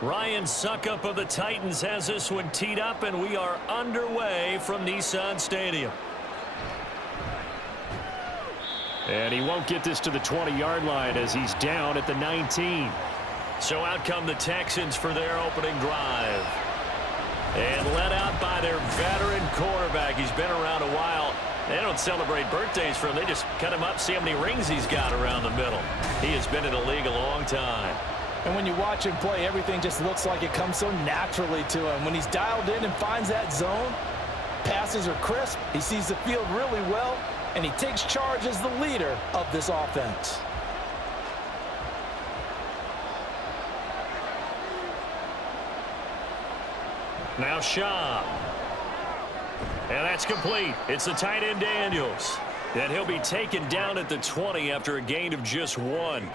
Ryan Suckup of the Titans has this one teed up, and we are underway from Nissan Stadium. And he won't get this to the 20-yard line as he's down at the 19. So out come the Texans for their opening drive. And led out by their veteran quarterback. He's been around a while. They don't celebrate birthdays for him. They just cut him up, see how many rings he's got around the middle. He has been in the league a long time. And when you watch him play, everything just looks like it comes so naturally to him. When he's dialed in and finds that zone, passes are crisp, he sees the field really well, and he takes charge as the leader of this offense. Now Shaw. And that's complete. It's the tight end Daniels. And he'll be taken down at the 20 after a gain of just 1.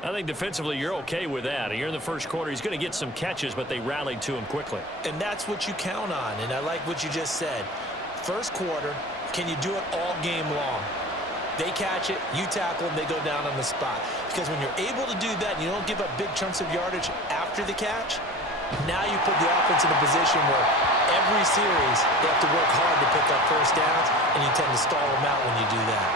I think defensively you're okay with that. You're in the first quarter. He's going to get some catches, but they rallied to him quickly. And that's what you count on. And I like what you just said. First quarter, can you do it all game long? They catch it, you tackle them, they go down on the spot. Because when you're able to do that and you don't give up big chunks of yardage after the catch, now you put the offense in a position where every series they have to work hard to pick up first downs, and you tend to stall them out when you do that.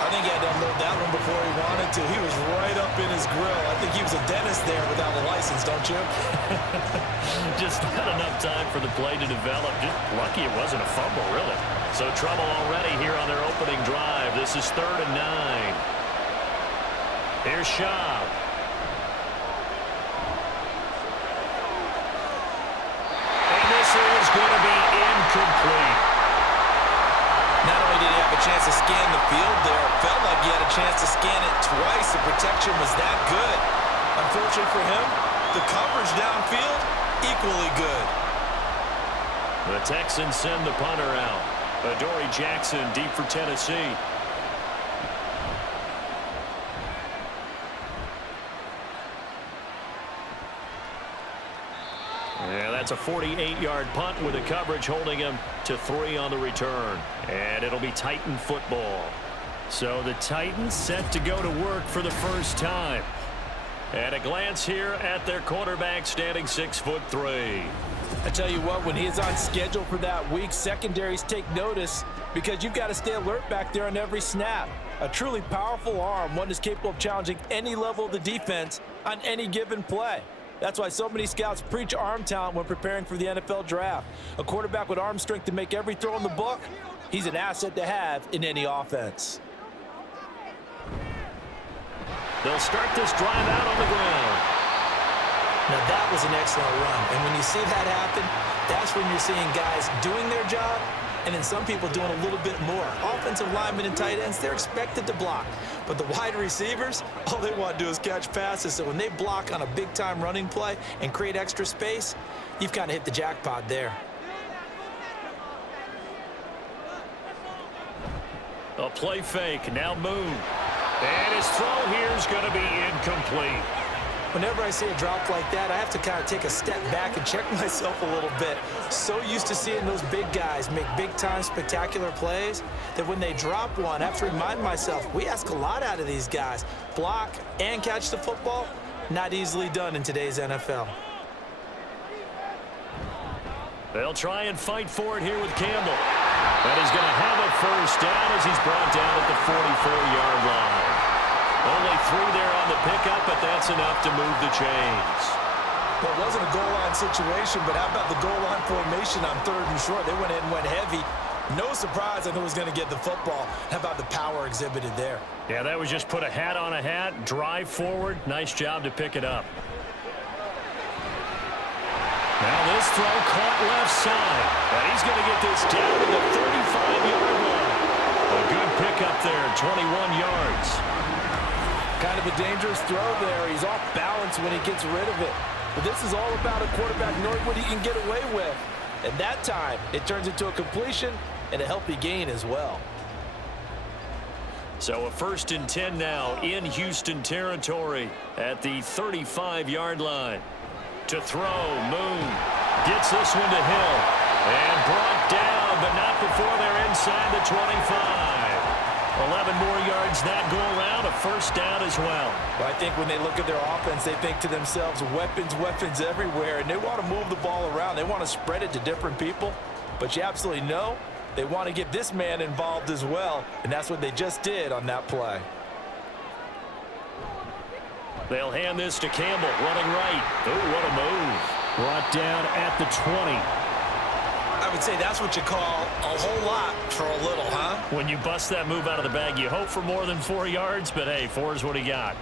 I think he had to unload that one before he wanted to. He was right up in his grill. I think he was a dentist there without a license, don't you? Just not enough time for the play to develop. Just lucky it wasn't a fumble, really. So trouble already here on their opening drive. This is 3rd and 9. Here's Shaw. And this is going to be incomplete. Not only did he have a chance to scan the field there, it felt like he had a chance to scan it twice. The protection was that good. Unfortunately for him, the coverage downfield, equally good. The Texans send the punter out. Adoree Jackson deep for Tennessee. Yeah, that's a 48-yard punt with the coverage holding him to 3 on the return. And it'll be Titan football. So the Titans set to go to work for the first time. And a glance here at their quarterback standing 6'3". I tell you what, when he is on schedule for that week, secondaries take notice because you've got to stay alert back there on every snap. A truly powerful arm, one that's capable of challenging any level of the defense on any given play. That's why so many scouts preach arm talent when preparing for the NFL draft. A quarterback with arm strength to make every throw in the book, he's an asset to have in any offense. They'll start this drive out on the ground. Now that was an excellent run, and when you see that happen, that's when you're seeing guys doing their job and then some people doing a little bit more. Offensive linemen and tight ends, they're expected to block. But the wide receivers, all they want to do is catch passes. So when they block on a big-time running play and create extra space, you've kind of hit the jackpot there. A play fake, now Moon. And his throw here is going to be incomplete. Whenever I see a drop like that, I have to kind of take a step back and check myself a little bit. So used to seeing those big guys make big-time spectacular plays that when they drop one, I have to remind myself, we ask a lot out of these guys. Block and catch the football, not easily done in today's NFL. They'll try and fight for it here with Campbell. And he's going to have a first down as he's brought down at the 44-yard line. Only 3 there on the pickup, but that's enough to move the chains. Well, it wasn't a goal line situation, but how about the goal line formation on 3rd and short? They went in and went heavy. No surprise I knew he was going to get the football. How about the power exhibited there? Yeah, that was just put a hat on a hat, drive forward. Nice job to pick it up. Now this throw caught left side. And he's going to get this down to the 35-yard line. A good pickup there, 21 yards. Kind of a dangerous throw there. He's off balance when he gets rid of it. But this is all about a quarterback knowing what he can get away with. And that time, it turns into a completion and a healthy gain as well. So a 1st and 10 now in Houston territory at the 35-yard line. To throw, Moon gets this one to Hill. And brought down, but not before they're inside the 25. 11 more yards that go around, a first down as well. Well, I think when they look at their offense, they think to themselves, weapons, weapons everywhere, and they want to move the ball around. They want to spread it to different people, but you absolutely know they want to get this man involved as well, and that's what they just did on that play. They'll hand this to Campbell, running right. Oh, what a move. Brought down at the 20. I would say that's what you call a whole lot for a little, huh? When you bust that move out of the bag, you hope for more than 4 yards, but hey, 4 is what he got.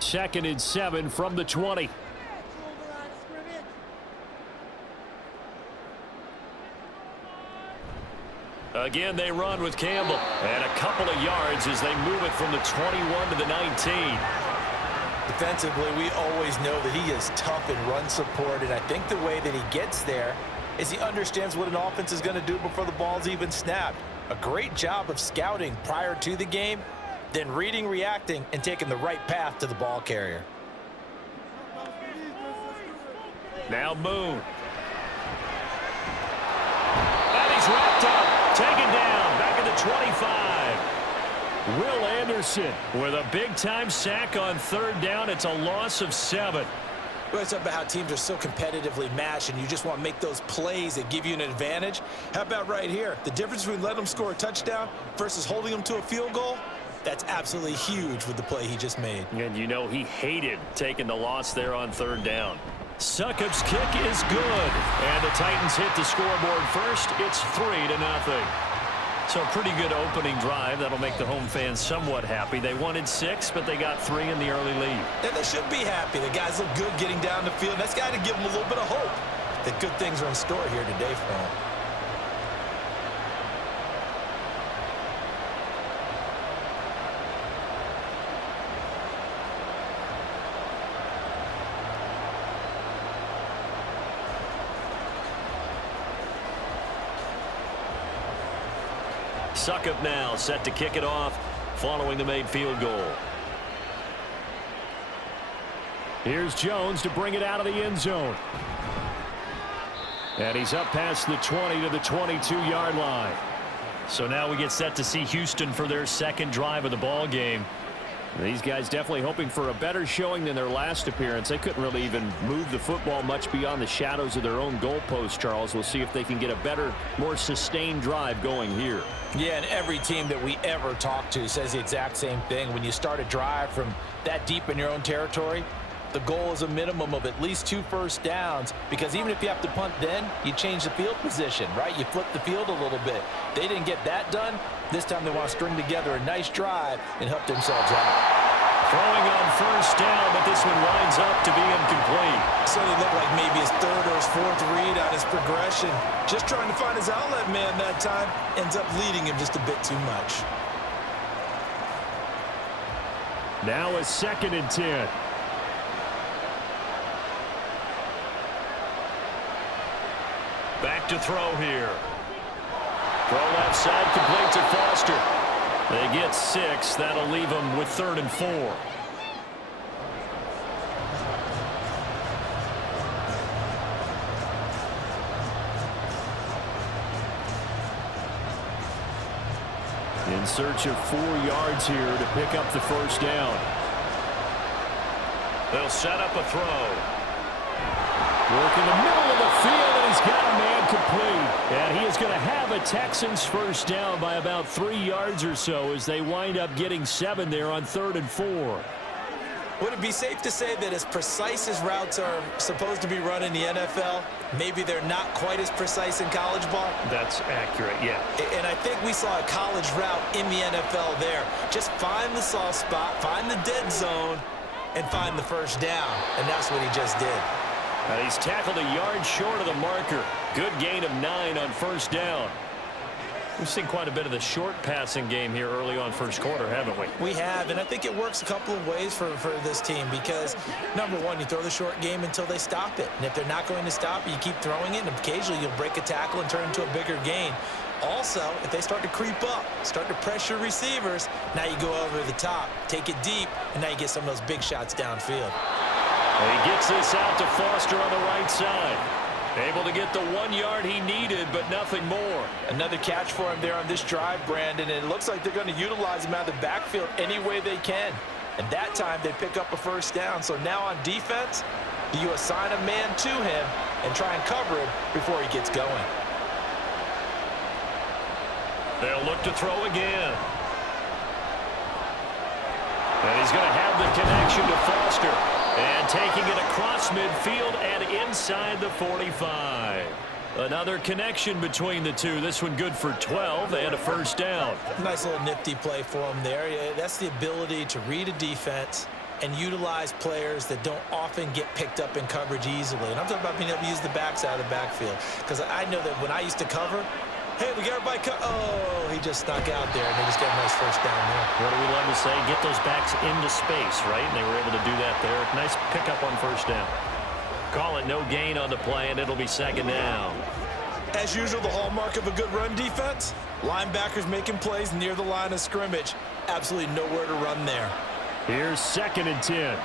Second and 7 from the 20. Again, they run with Campbell. And a couple of yards as they move it from the 21 to the 19. Defensively, we always know that he is tough in run support, and I think the way that he gets there is he understands what an offense is going to do before the ball's even snapped. A great job of scouting prior to the game, then reading, reacting, and taking the right path to the ball carrier. Now Moon. And he's wrapped up, taken down, back at the 25. Will Anderson with a big-time sack on third down. It's a loss of 7. Well, it's about how teams are so competitively matched, and you just want to make those plays that give you an advantage. How about right here? The difference between letting them score a touchdown versus holding them to a field goal, that's absolutely huge with the play he just made. And you know he hated taking the loss there on third down. Succop's kick is good. And the Titans hit the scoreboard first. It's 3-0. So a pretty good opening drive. That'll make the home fans somewhat happy. They wanted 6, but they got 3 in the early lead. And they should be happy. The guys look good getting down the field. That's got to give them a little bit of hope that good things are in store here today for them. Succop now set to kick it off following the made field goal. Here's Jones to bring it out of the end zone. And he's up past the 20 to the 22-yard line. So now we get set to see Houston for their second drive of the ball game. These guys definitely hoping for a better showing than their last appearance. They couldn't really even move the football much beyond the shadows of their own goalpost, Charles. We'll see if they can get a better, more sustained drive going here. Yeah, and every team that we ever talk to says the exact same thing. When you start a drive from that deep in your own territory, the goal is a minimum of at least 2 first downs, because even if you have to punt then, you change the field position, right? You flip the field a little bit. They didn't get that done. This time they want to string together a nice drive and help themselves out. Throwing on first down, but this one winds up to be incomplete. So they look like maybe his 3rd or his 4th read on his progression. Just trying to find his outlet man that time. Ends up leading him just a bit too much. Now a 2nd and 10. Back to throw here. Throw left side, complete to Foster. They get 6. That'll leave them with 3rd and 4. In search of 4 yards here to pick up the first down. They'll set up a throw. Work in the middle of the field, and he's got a man complete. And he is going to have a Texans first down by about 3 yards or so as they wind up getting 7 there on 3rd and 4. Would it be safe to say that as precise as routes are supposed to be run in the NFL, maybe they're not quite as precise in college ball? That's accurate, yeah. And I think we saw a college route in the NFL there. Just find the soft spot, find the dead zone, and find the first down. And that's what he just did. And he's tackled a yard short of the marker. Good gain of 9 on first down. We've seen quite a bit of the short passing game here early on first quarter, haven't we? We have, and I think it works a couple of ways for this team because, number one, you throw the short game until they stop it. And if they're not going to stop it, you keep throwing it, and occasionally you'll break a tackle and turn into a bigger gain. Also, if they start to creep up, start to pressure receivers, now you go over the top, take it deep, and now you get some of those big shots downfield. And he gets this out to Foster on the right side. Able to get the 1 yard he needed, but nothing more. Another catch for him there on this drive, Brandon, and it looks like they're going to utilize him out of the backfield any way they can. And that time they pick up a first down. So now on defense, you assign a man to him and try and cover him before he gets going. They'll look to throw again. And he's going to have the connection to Foster. And taking it across midfield and inside the 45. Another connection between the two. This one good for 12 and a first down. Nice little nifty play for him there. Yeah, that's the ability to read a defense and utilize players that don't often get picked up in coverage easily. And I'm talking about being able to use the backside of the backfield. Because I know that when I used to cover, hey, we got everybody oh, he just snuck out there, and they just got a nice first down there. What do we love to say? Get those backs into space, right? And they were able to do that there. Nice pickup on first down. Call it no gain on the play, and it'll be second down. As usual, the hallmark of a good run defense, linebackers making plays near the line of scrimmage. Absolutely nowhere to run there. Here's 2nd and 10.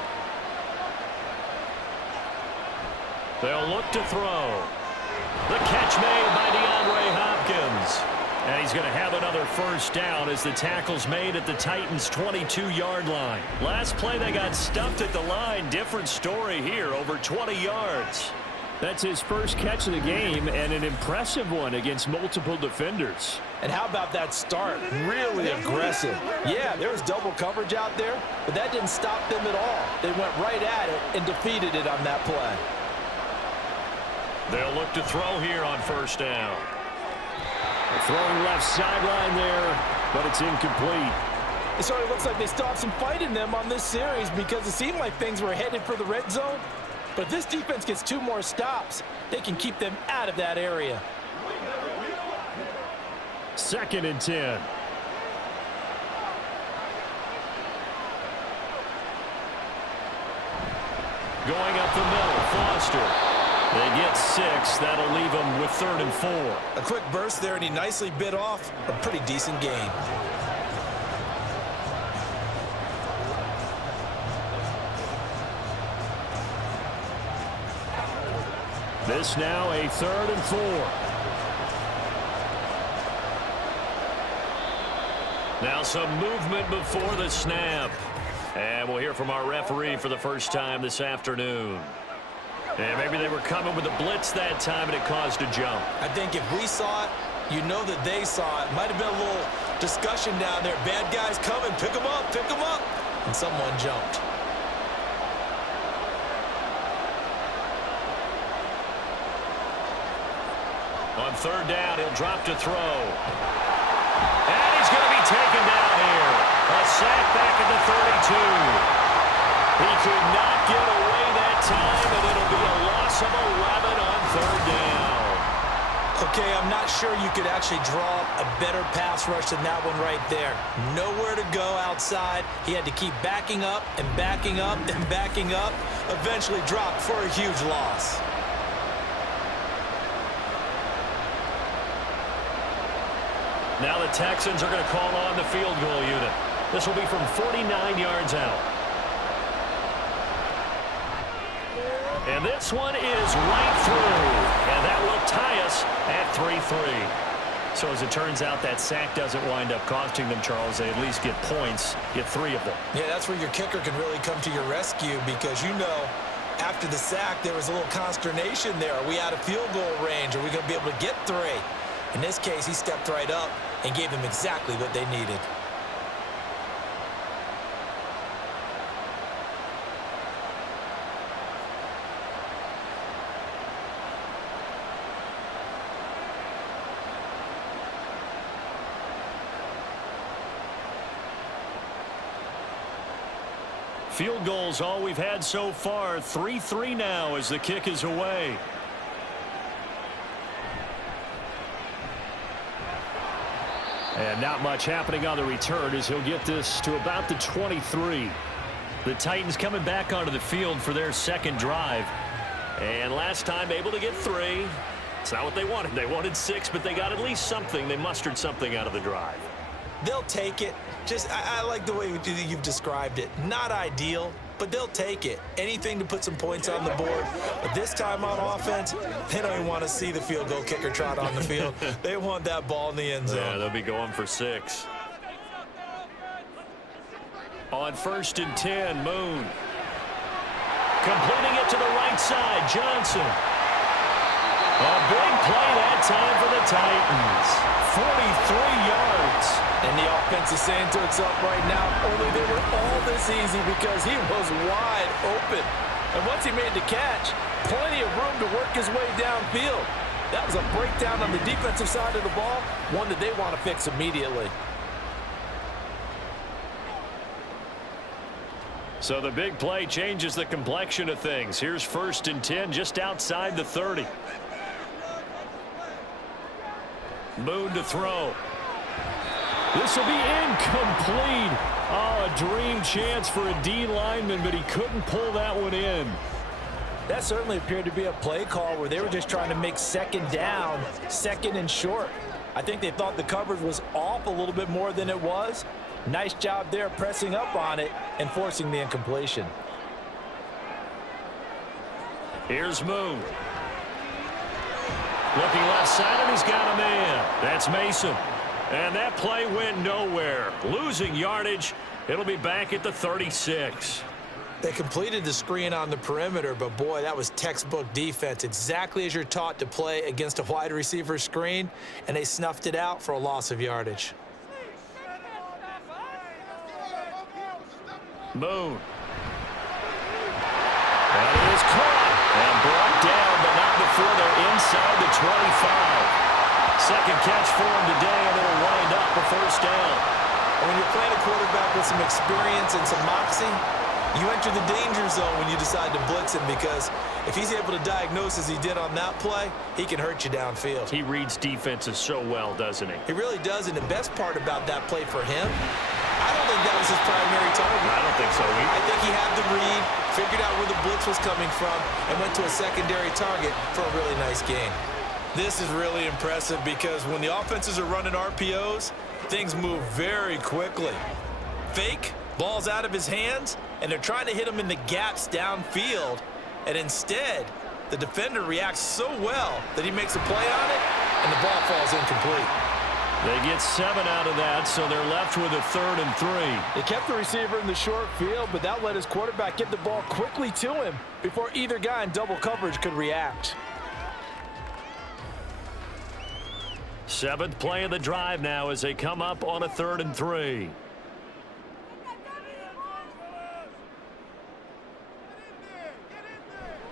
They'll look to throw. The catch made by DeAndre Hopkins. And he's going to have another first down as the tackle's made at the Titans' 22-yard line. Last play, they got stuffed at the line. Different story here, over 20 yards. That's his first catch of the game, and an impressive one against multiple defenders. And how about that start? Really aggressive. Yeah, there was double coverage out there, but that didn't stop them at all. They went right at it and defeated it on that play. They'll look to throw here on first down. Throwing left sideline there, but it's incomplete. It sort of looks like they still have some fight in them on this series because it seemed like things were headed for the red zone. But if this defense gets 2 more stops, they can keep them out of that area. 2nd and 10. Going up the middle, Foster. They get 6. That'll leave them with 3rd and 4. A quick burst there, and he nicely bit off a pretty decent gain. This now a 3rd and 4. Now some movement before the snap. And we'll hear from our referee for the first time this afternoon. And maybe they were coming with a blitz that time and it caused a jump. I think if we saw it, you know that they saw it. Might have been a little discussion down there. Bad guys coming, pick them up, pick them up. And someone jumped. On 3rd down, he'll drop to throw. And he's going to be taken down here. A sack back at the 32. He could not get away that time, and it'll be a loss of 11 on 3rd down. Okay, I'm not sure you could actually draw a better pass rush than that one right there. Nowhere to go outside. He had to keep backing up and backing up and backing up. Eventually dropped for a huge loss. Now the Texans are going to call on the field goal unit. This will be from 49 yards out. And this one is right through. And that will tie us at 3-3. So as it turns out, that sack doesn't wind up costing them, Charles. They at least get points, get 3 of them. Yeah, that's where your kicker can really come to your rescue because, you know, after the sack, there was a little consternation there. Are we out of field goal range? Are we going to be able to get 3? In this case, he stepped right up and gave them exactly what they needed. Field goals all we've had so far. 3-3 now as the kick is away. And not much happening on the return as he'll get this to about the 23. The Titans coming back onto the field for their second drive. And last time able to get 3. It's not what they wanted. They wanted 6, but they got at least something. They mustered something out of the drive. They'll take it. Just, I like the way you've described it. Not ideal, but they'll take it. Anything to put some points on the board. But this time on offense, they don't even want to see the field goal kicker trot on the field. They want that ball in the end zone. Yeah, they'll be going for 6. On 1st and 10, Moon. Completing it to the right side, Johnson. A big play that time for the Titans. 43 yards. And the offense is saying to itself right now, only they were all this easy because he was wide open. And once he made the catch, plenty of room to work his way downfield. That was a breakdown on the defensive side of the ball, one that they want to fix immediately. So the big play changes the complexion of things. Here's 1st and 10 just outside the 30. Moon to throw. This will be incomplete. Oh, a dream chance for a D lineman, but he couldn't pull that one in. That certainly appeared to be a play call where they were just trying to make 2nd down, 2nd and short. I think they thought the coverage was off a little bit more than it was. Nice job there pressing up on it and forcing the incompletion. Here's Moon. Looking left side, and he's got a man. That's Mason. And that play went nowhere. Losing yardage. It'll be back at the 36. They completed the screen on the perimeter, but boy, that was textbook defense. Exactly as you're taught to play against a wide receiver screen, and they snuffed it out for a loss of yardage. Moon. And it is caught and brought down, but not before they're inside the 25. Second catch for him today, and it'll wind up a 1st down. And when you're playing a quarterback with some experience and some moxie, you enter the danger zone when you decide to blitz him, because if he's able to diagnose as he did on that play, he can hurt you downfield. He reads defenses so well, doesn't he? He really does, and the best part about that play for him, I don't think that was his primary target. I don't think so either. I think he had the read, figured out where the blitz was coming from, and went to a secondary target for a really nice gain. This is really impressive because when the offenses are running RPOs, things move very quickly. Fake, ball's out of his hands, and they're trying to hit him in the gaps downfield. And instead, the defender reacts so well that he makes a play on it, and the ball falls incomplete. They get 7 out of that, so they're left with a 3rd and 3. They kept the receiver in the short field, but that let his quarterback get the ball quickly to him before either guy in double coverage could react. 7th play of the drive now as they come up on a 3rd and 3.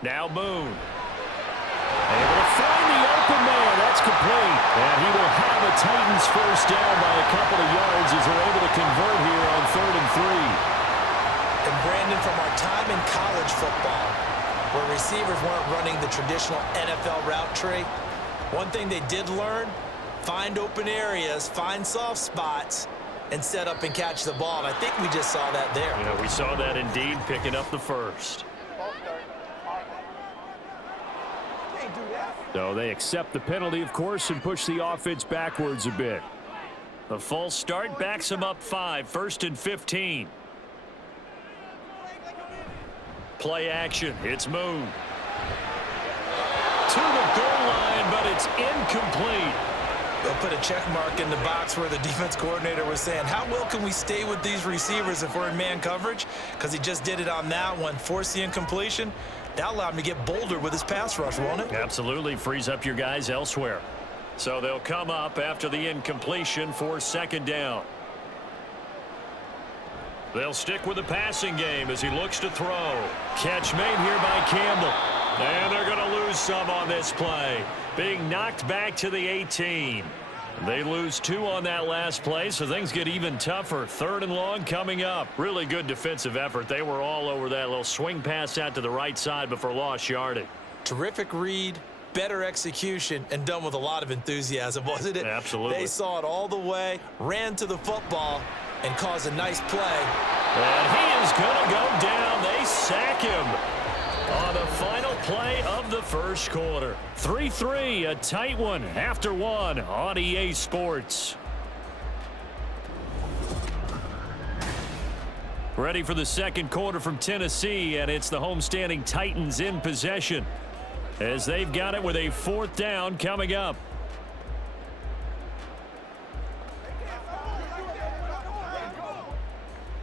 Now Moon. Able to find the open man. That's complete. And he will have a Titans 1st down by a couple of yards as they're able to convert here on 3rd and 3. And Brandon, from our time in college football, where receivers weren't running the traditional NFL route tree, one thing they did learn, find open areas, find soft spots, and set up and catch the ball. And I think we just saw that there. Yeah, we saw that indeed, picking up the 1st. So they accept the penalty, of course, and push the offense backwards a bit. The false start backs them up 5, 1st and 15. Play action. It's Moon. To the goal line, but it's incomplete. They'll put a check mark in the box where the defense coordinator was saying, how well can we stay with these receivers if we're in man coverage? Because he just did it on that one, forced the incompletion. That allowed him to get bolder with his pass rush, won't it? Absolutely. Frees up your guys elsewhere. So they'll come up after the incompletion for 2nd down. They'll stick with the passing game as he looks to throw. Catch made here by Campbell. And they're going to lose some on this play. Being knocked back to the 18. They lose 2 on that last play, so things get even tougher. 3rd and long coming up. Really good defensive effort. They were all over that little swing pass out to the right side before lost yardage. Terrific read, better execution, and done with a lot of enthusiasm, wasn't it? Absolutely. They saw it all the way, ran to the football, and caused a nice play. And he is going to go down. They sack him on the final play of the 1st quarter. 3-3, a tight one after 1 on EA Sports. Ready for the second quarter from Tennessee, and it's the homestanding Titans in possession as they've got it with a 4th down coming up.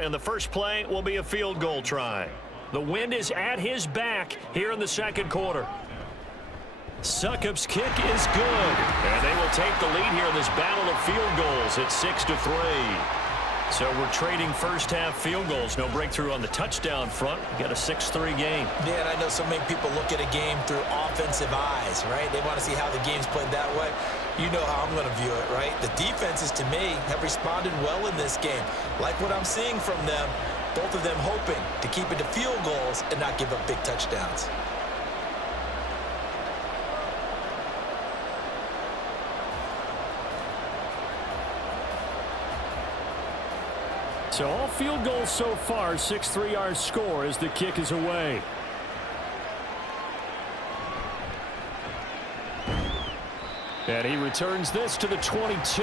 And the first play will be a field goal try. The wind is at his back here in the second quarter. Succop's kick is good, and they will take the lead here in this battle of field goals at 6-3. So we're trading first-half field goals. No breakthrough on the touchdown front. We got a 6-3 game. Yeah, and I know so many people look at a game through offensive eyes, right? They want to see how the game's played that way. You know how I'm going to view it, right? The defenses, to me, have responded well in this game. Like what I'm seeing from them, both of them hoping to keep it to field goals and not give up big touchdowns. So all field goals so far, 6-3 our score as the kick is away. And he returns this to the 22.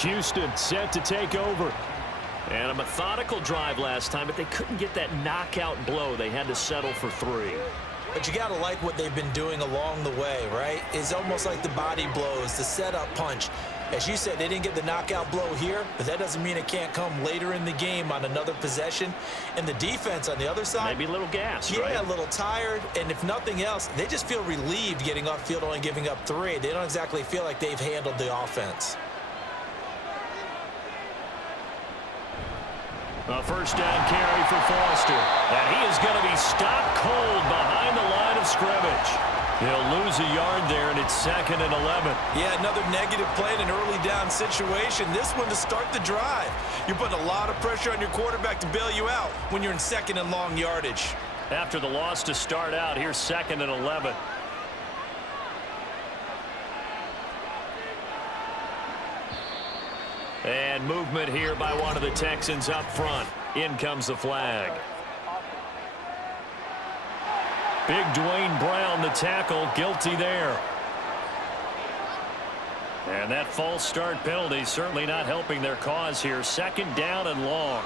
Houston set to take over. And a methodical drive last time, but they couldn't get that knockout blow. They had to settle for 3. But you got to like what they've been doing along the way, right? It's almost like the body blows, the setup punch. As you said, they didn't get the knockout blow here, but that doesn't mean it can't come later in the game on another possession. And the defense on the other side, maybe a little gas, yeah, right? a little tired. And if nothing else, they just feel relieved getting off field, only giving up 3. They don't exactly feel like they've handled the offense. A first down carry for Foster. And he is going to be stopped cold behind the line of scrimmage. He'll lose a yard there, and it's 2nd and 11. Yeah, another negative play in an early down situation. This one to start the drive. You're putting a lot of pressure on your quarterback to bail you out when you're in 2nd and long yardage. After the loss to start out, here's 2nd and 11. And movement here by one of the Texans up front. In comes the flag. Big Dwayne Brown, the tackle, guilty there. And that false start penalty certainly not helping their cause here. 2nd down and long.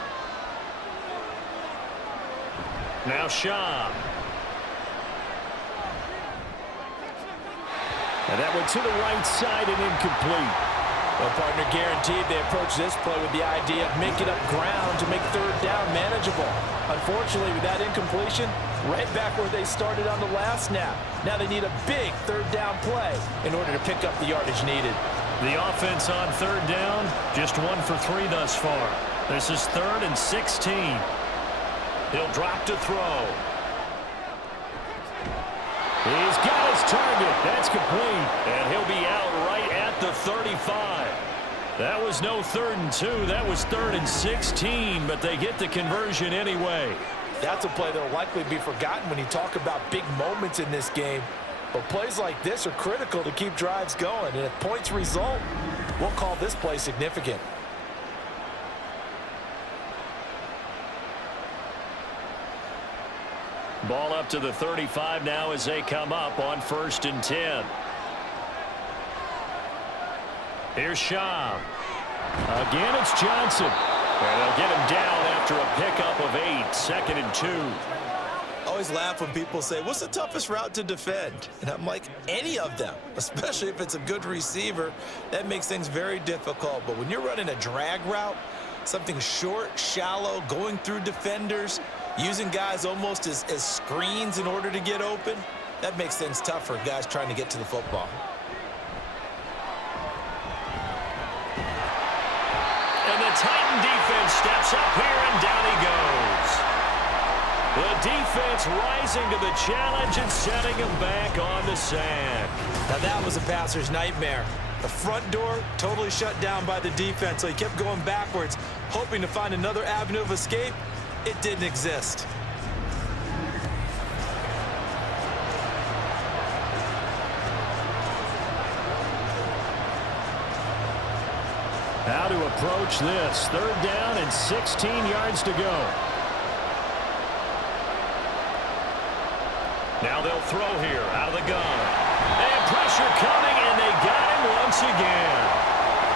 Now Shaw. And that went to the right side and incomplete. Well, partner, guaranteed they approach this play with the idea of making up ground to make 3rd down manageable. Unfortunately, with that incompletion, right back where they started on the last snap. Now they need a big 3rd down play in order to pick up the yardage needed. The offense on 3rd down, just 1 for 3 thus far. This is 3rd and 16. He'll drop to throw. He's got his target. That's complete. And he'll be out right at the 35. That was no 3rd and 2. That was 3rd and 16, but they get the conversion anyway. That's a play that will likely be forgotten when you talk about big moments in this game. But plays like this are critical to keep drives going. And if points result, we'll call this play significant. Ball up to the 35 now as they come up on 1st and 10. Here's Shaw. Again, it's Johnson. And they'll get him down after a pickup of 8. 2nd and 2. I always laugh when people say, what's the toughest route to defend? And I'm like, any of them, especially if it's a good receiver. That makes things very difficult. But when you're running a drag route, something short, shallow, going through defenders, using guys almost as screens in order to get open, that makes things tough for guys trying to get to the football. And the Titan defense steps up here, and down he goes. The defense rising to the challenge and setting him back on the sack. Now that was a passer's nightmare. The front door totally shut down by the defense, so he kept going backwards, hoping to find another avenue of escape. It didn't exist. How to approach this. 3rd down and 16 yards to go. Now they'll throw here out of the gun. And pressure coming, and they got him once again.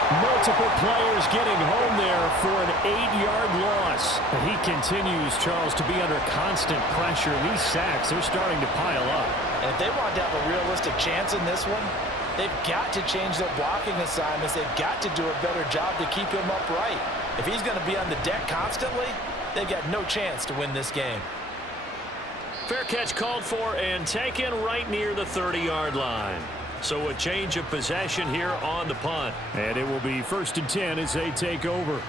Multiple players getting home there for an 8-yard loss. He continues, Charles, to be under constant pressure. These sacks, they're starting to pile up. And if they want to have a realistic chance in this one, they've got to change their blocking assignments. They've got to do a better job to keep him upright. If he's going to be on the deck constantly, they've got no chance to win this game. Fair catch called for and taken right near the 30-yard line. So a change of possession here on the punt. And it will be 1st and 10 as they take over.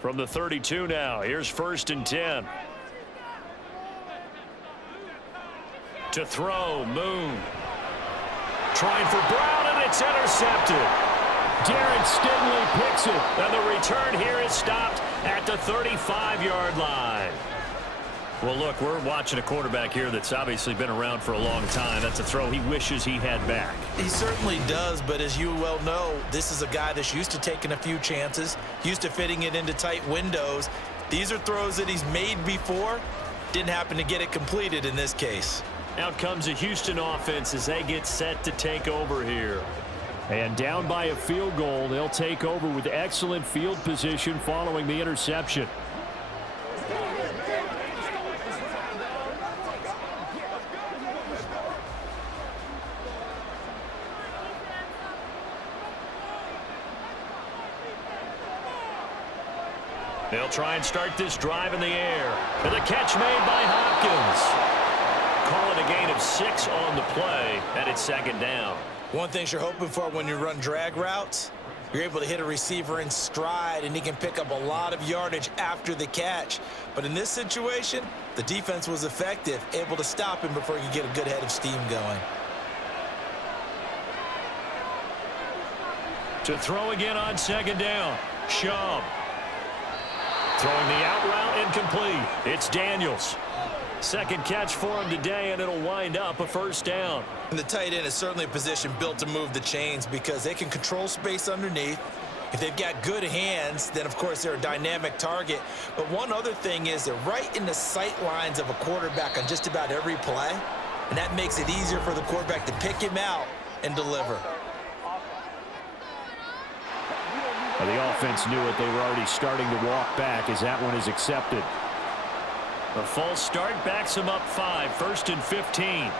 From the 32 now, here's 1st and 10. To throw, Moon. Trying for Brown, and it's intercepted. Darren Stingley picks it, and the return here is stopped at the 35-yard line. Well, look, we're watching a quarterback here that's obviously been around for a long time. That's a throw he wishes he had back. He certainly does, but as you well know, this is a guy that's used to taking a few chances, used to fitting it into tight windows. These are throws that he's made before. Didn't happen to get it completed in this case. Out comes a Houston offense as they get set to take over here. And down by a field goal, they'll take over with excellent field position following the interception. They'll try and start this drive in the air. And the catch made by Hopkins. Call it a gain of 6 on the play, and it's 2nd down. One thing you're hoping for when you run drag routes, you're able to hit a receiver in stride, and he can pick up a lot of yardage after the catch. But in this situation, the defense was effective, able to stop him before he could get a good head of steam going. To throw again on 2nd down, Shum. Throwing the out route incomplete. It's Daniels. 2nd catch for him today, and it'll wind up a 1st down. And the tight end is certainly a position built to move the chains because they can control space underneath. If they've got good hands, then, of course, they're a dynamic target. But one other thing is they're right in the sight lines of a quarterback on just about every play, and that makes it easier for the quarterback to pick him out and deliver. Well, the offense knew it. They were already starting to walk back as that one is accepted. A false start backs him up 5, 1st and 15.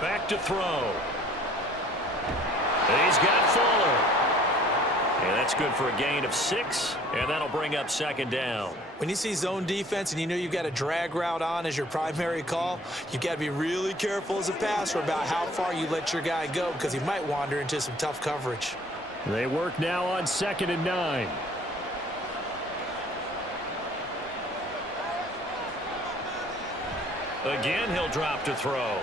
Back to throw. And he's got Fuller. And that's good for a gain of 6, and that'll bring up 2nd down. When you see zone defense and you know you've got a drag route on as your primary call, you've got to be really careful as a passer about how far you let your guy go because he might wander into some tough coverage. They work now on 2nd and 9. Again, he'll drop to throw.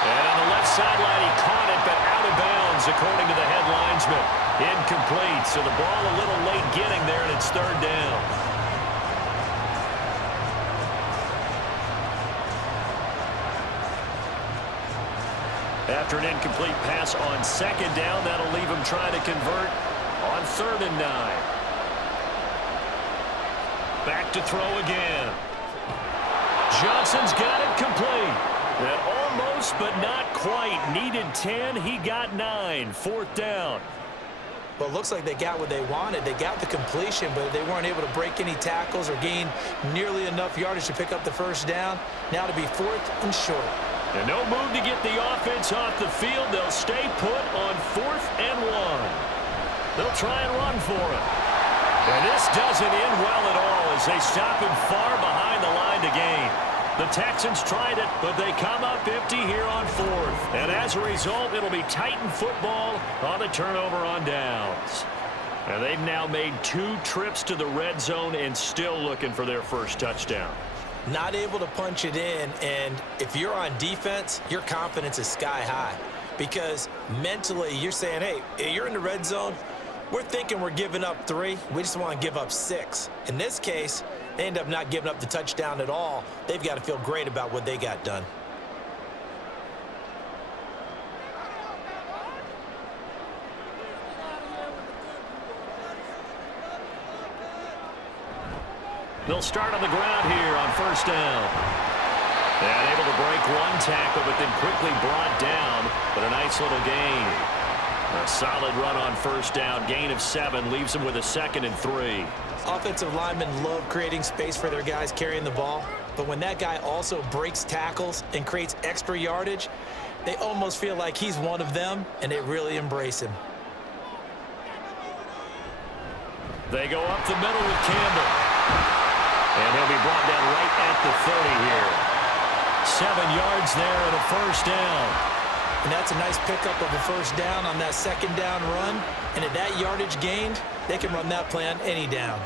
And on the left sideline, he caught it, but out of bounds, according to the head linesman. Incomplete, so the ball a little late getting there, and it's 3rd down. After an incomplete pass on 2nd down, that'll leave him trying to convert on 3rd and 9. Back to throw again. Johnson's got it complete. That almost, but not quite. Needed 10. He got 9. 4th down. Well, it looks like they got what they wanted. They got the completion, but they weren't able to break any tackles or gain nearly enough yardage to pick up the 1st down. Now to be 4th and short. And no move to get the offense off the field. They'll stay put on 4th and 1. They'll try and run for it. And this doesn't end well at all as they stop him far behind the line to gain. The Texans tried it, but they come up empty here on 4th. And as a result, it'll be Titan football on the turnover on downs. And they've now made 2 trips to the red zone and still looking for their 1st touchdown. Not able to punch it in, and if you're on defense, your confidence is sky high. Because mentally, you're saying, hey, you're in the red zone, We're thinking we're giving up 3. We just want to give up 6. In this case, they end up not giving up the touchdown at all. They've got to feel great about what they got done. They'll start on the ground here on first down. And able to break one tackle, but then quickly brought down. But a nice little gain. A solid run on first down. Gain of 7 leaves them with a 2nd and 3. Offensive linemen love creating space for their guys carrying the ball. But when that guy also breaks tackles and creates extra yardage, they almost feel like he's one of them, and they really embrace him. They go up the middle with Campbell. And he'll be brought down right at the 30 here. 7 yards there and a first down. And that's a nice pickup of a first down on that 2nd down run. And at that yardage gained, they can run that play on any down.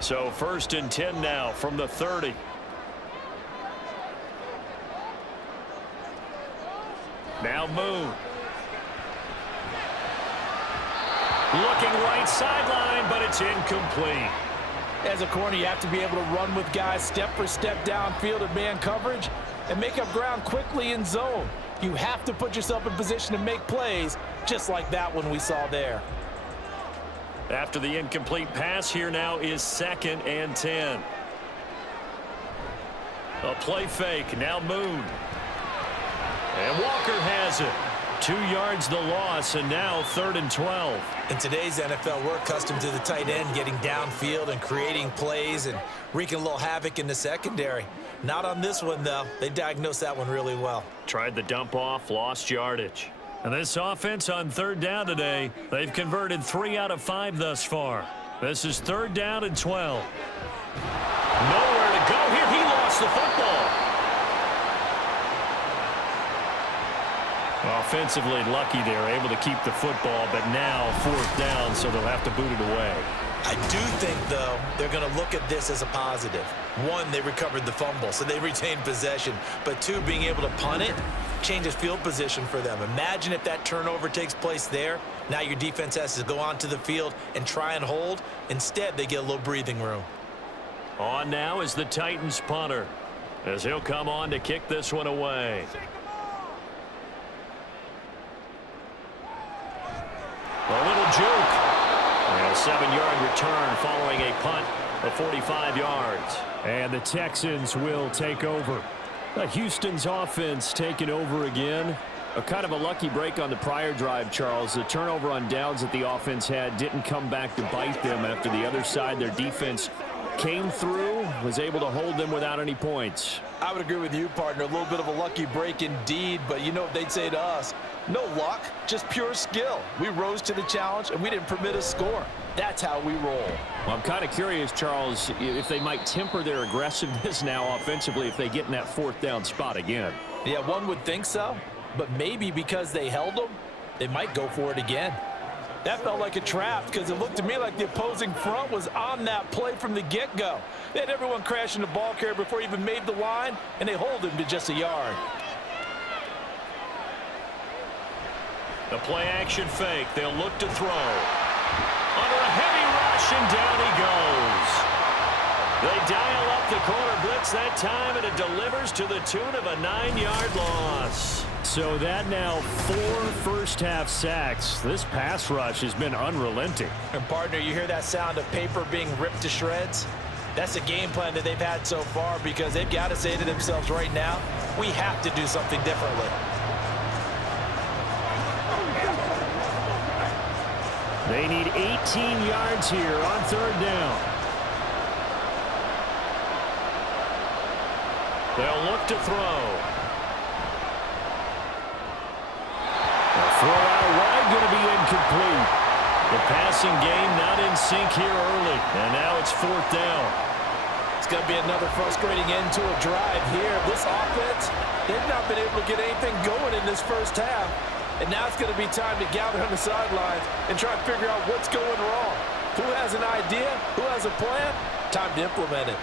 So 1st and 10 now from the 30. Now Moon. Looking right sideline, but it's incomplete. As a corner, you have to be able to run with guys step for step downfield in man coverage and make up ground quickly in zone. You have to put yourself in position to make plays, just like that one we saw there. After the incomplete pass, here now is 2nd and 10. A play fake, now Moon. And Walker has it. 2 yards the loss, and now 3rd and 12. In today's NFL, we're accustomed to the tight end getting downfield and creating plays and wreaking a little havoc in the secondary. Not on this one, though. They diagnosed that one really well. Tried the dump off, lost yardage. And this offense on 3rd down today, they've converted 3 out of 5 thus far. This is 3rd down and 12. Nowhere to go here. He lost the football. Offensively lucky they're able to keep the football, but now 4th down, so they'll have to boot it away. I do think, though, they're going to look at this as a positive. 1, they recovered the fumble, so they retained possession. But 2, being able to punt it changes field position for them. Imagine if that turnover takes place there. Now your defense has to go onto the field and try and hold. Instead, they get a little breathing room. On now is the Titans punter, as he'll come on to kick this one away. A little juke. And a 7-yard return following a punt of 45 yards. And the Texans will take over. Houston's offense taking over again. A kind of a lucky break on the prior drive, Charles. The turnover on downs that the offense had didn't come back to bite them after the other side. Their defense came through, was able to hold them without any points. I would agree with you, partner. A little bit of a lucky break indeed, but you know what they'd say to us? No luck, just pure skill. We rose to the challenge, and we didn't permit a score. That's how we roll. Well, I'm kind of curious, Charles, if they might temper their aggressiveness now offensively if they get in that 4th down spot again. Yeah, one would think so, but maybe because they held them, they might go for it again. That felt like a trap because it looked to me like the opposing front was on that play from the get-go. They had everyone crashing the ball carrier before he even made the line, and they hold him to just a yard. The play-action fake. They'll look to throw. Under a heavy rush, and down he goes. They dial up the corner blitz that time, and it delivers to the tune of a 9-yard loss. So that now 4 first-half sacks. This pass rush has been unrelenting. And, partner, you hear that sound of paper being ripped to shreds? That's a game plan that they've had so far because they've got to say to themselves right now, we have to do something differently. They need 18 yards here on 3rd down. They'll look to throw. The throw out wide going to be incomplete. The passing game not in sync here early, and now it's 4th down. It's going to be another frustrating end to a drive here. This offense, they've not been able to get anything going in this first half. And now it's going to be time to gather on the sidelines and try and figure out what's going wrong. Who has an idea? Who has a plan? Time to implement it.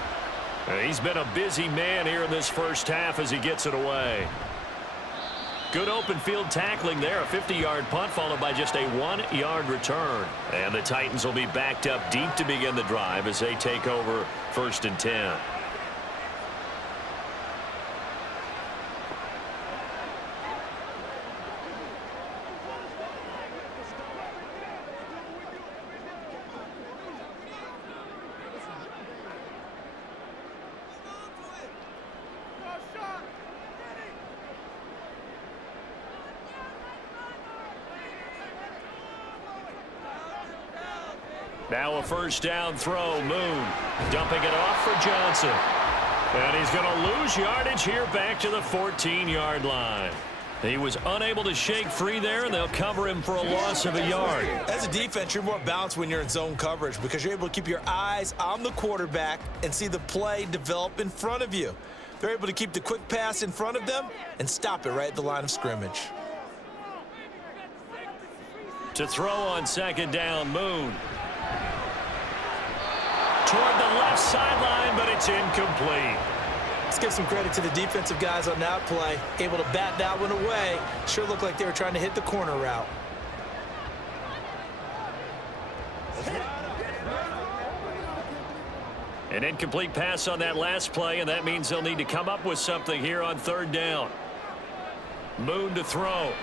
He's been a busy man here in this first half as he gets it away. Good open field tackling there. A 50-yard punt followed by just a 1-yard return. And the Titans will be backed up deep to begin the drive as they take over 1st and 10. Now a 1st down throw. Moon dumping it off for Johnson. And he's going to lose yardage here back to the 14-yard line. He was unable to shake free there, and they'll cover him for a loss of a yard. As a defense, you're more balanced when you're in zone coverage because you're able to keep your eyes on the quarterback and see the play develop in front of you. They're able to keep the quick pass in front of them and stop it right at the line of scrimmage. To throw on 2nd down, Moon. Toward the left sideline, but it's incomplete. Let's give some credit to the defensive guys on that play. Able to bat that one away. Sure looked like they were trying to hit the corner route. An incomplete pass on that last play, and that means they'll need to come up with something here on 3rd down. Moon to throw.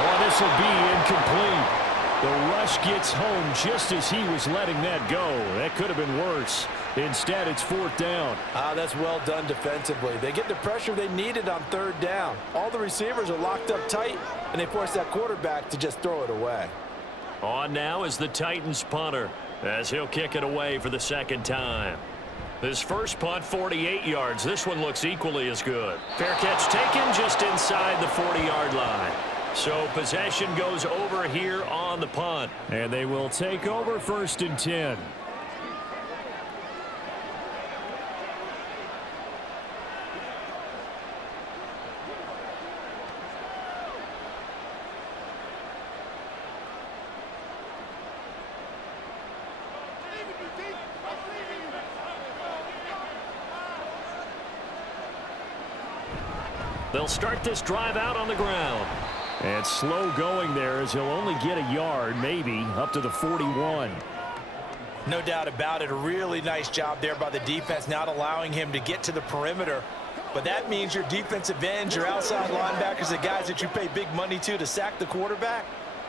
Oh, this will be incomplete. The rush gets home just as he was letting that go. That could have been worse. Instead, it's 4th down. That's well done defensively. They get the pressure they needed on 3rd down. All the receivers are locked up tight, and they force that quarterback to just throw it away. On now is the Titans punter as he'll kick it away for the 2nd time. His first punt, 48 yards. This one looks equally as good. Fair catch taken just inside the 40-yard line. So possession goes over here on the punt. And they will take over 1st and 10. They'll start this drive out on the ground. And slow going there as he'll only get a yard, maybe, up to the 41. No doubt about it. A really nice job there by the defense, not allowing him to get to the perimeter. But that means your defensive ends, your outside linebackers, the guys that you pay big money to sack the quarterback,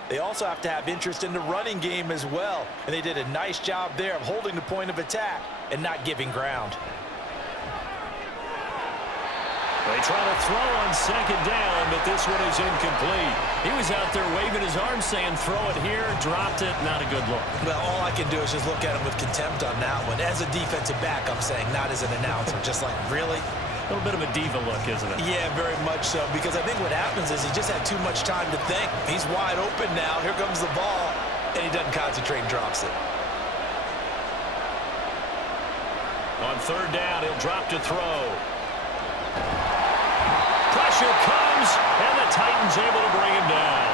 they also have to have interest in the running game as well. And they did a nice job there of holding the point of attack and not giving ground. They try to throw on 2nd down, but this one is incomplete. He was out there waving his arm saying, throw it here, dropped it, not a good look. Well, all I can do is just look at him with contempt on that one. As a defensive back, I'm saying, not as an announcer. Just like, really? A little bit of a diva look, isn't it? Yeah, very much so, because I think what happens is he just had too much time to think. He's wide open now. Here comes the ball, and he doesn't concentrate and drops it. On 3rd down, he'll drop to throw. Pressure comes, and the Titans able to bring him down.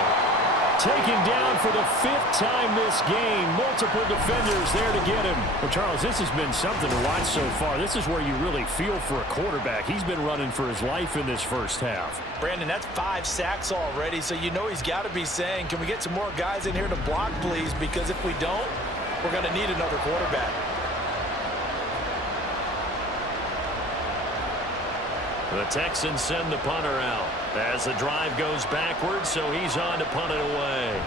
Taken down for the 5th time this game. Multiple defenders there to get him. Well, Charles, this has been something to watch so far. This is where you really feel for a quarterback. He's been running for his life in this first half. Brandon, that's 5 sacks already, so you know he's got to be saying, can we get some more guys in here to block, please? Because if we don't, we're going to need another quarterback. The Texans send the punter out as the drive goes backwards, so he's on to punt it away.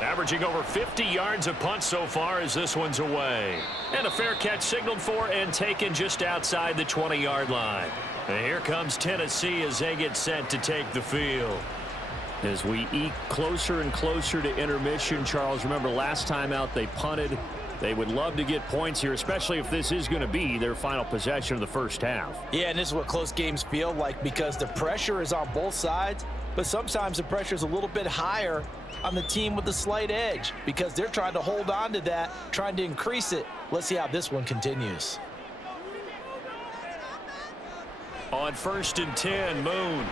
Averaging over 50 yards of punt so far as this one's away. And a fair catch signaled for and taken just outside the 20-yard line. And here comes Tennessee as they get set to take the field. As we eke closer and closer to intermission, Charles, remember last time out they punted. They would love to get points here, especially if this is going to be their final possession of the first half. Yeah, and this is what close games feel like because the pressure is on both sides, but sometimes the pressure is a little bit higher on the team with the slight edge because they're trying to hold on to that, trying to increase it. Let's see how this one continues. On 1st and 10, Moon.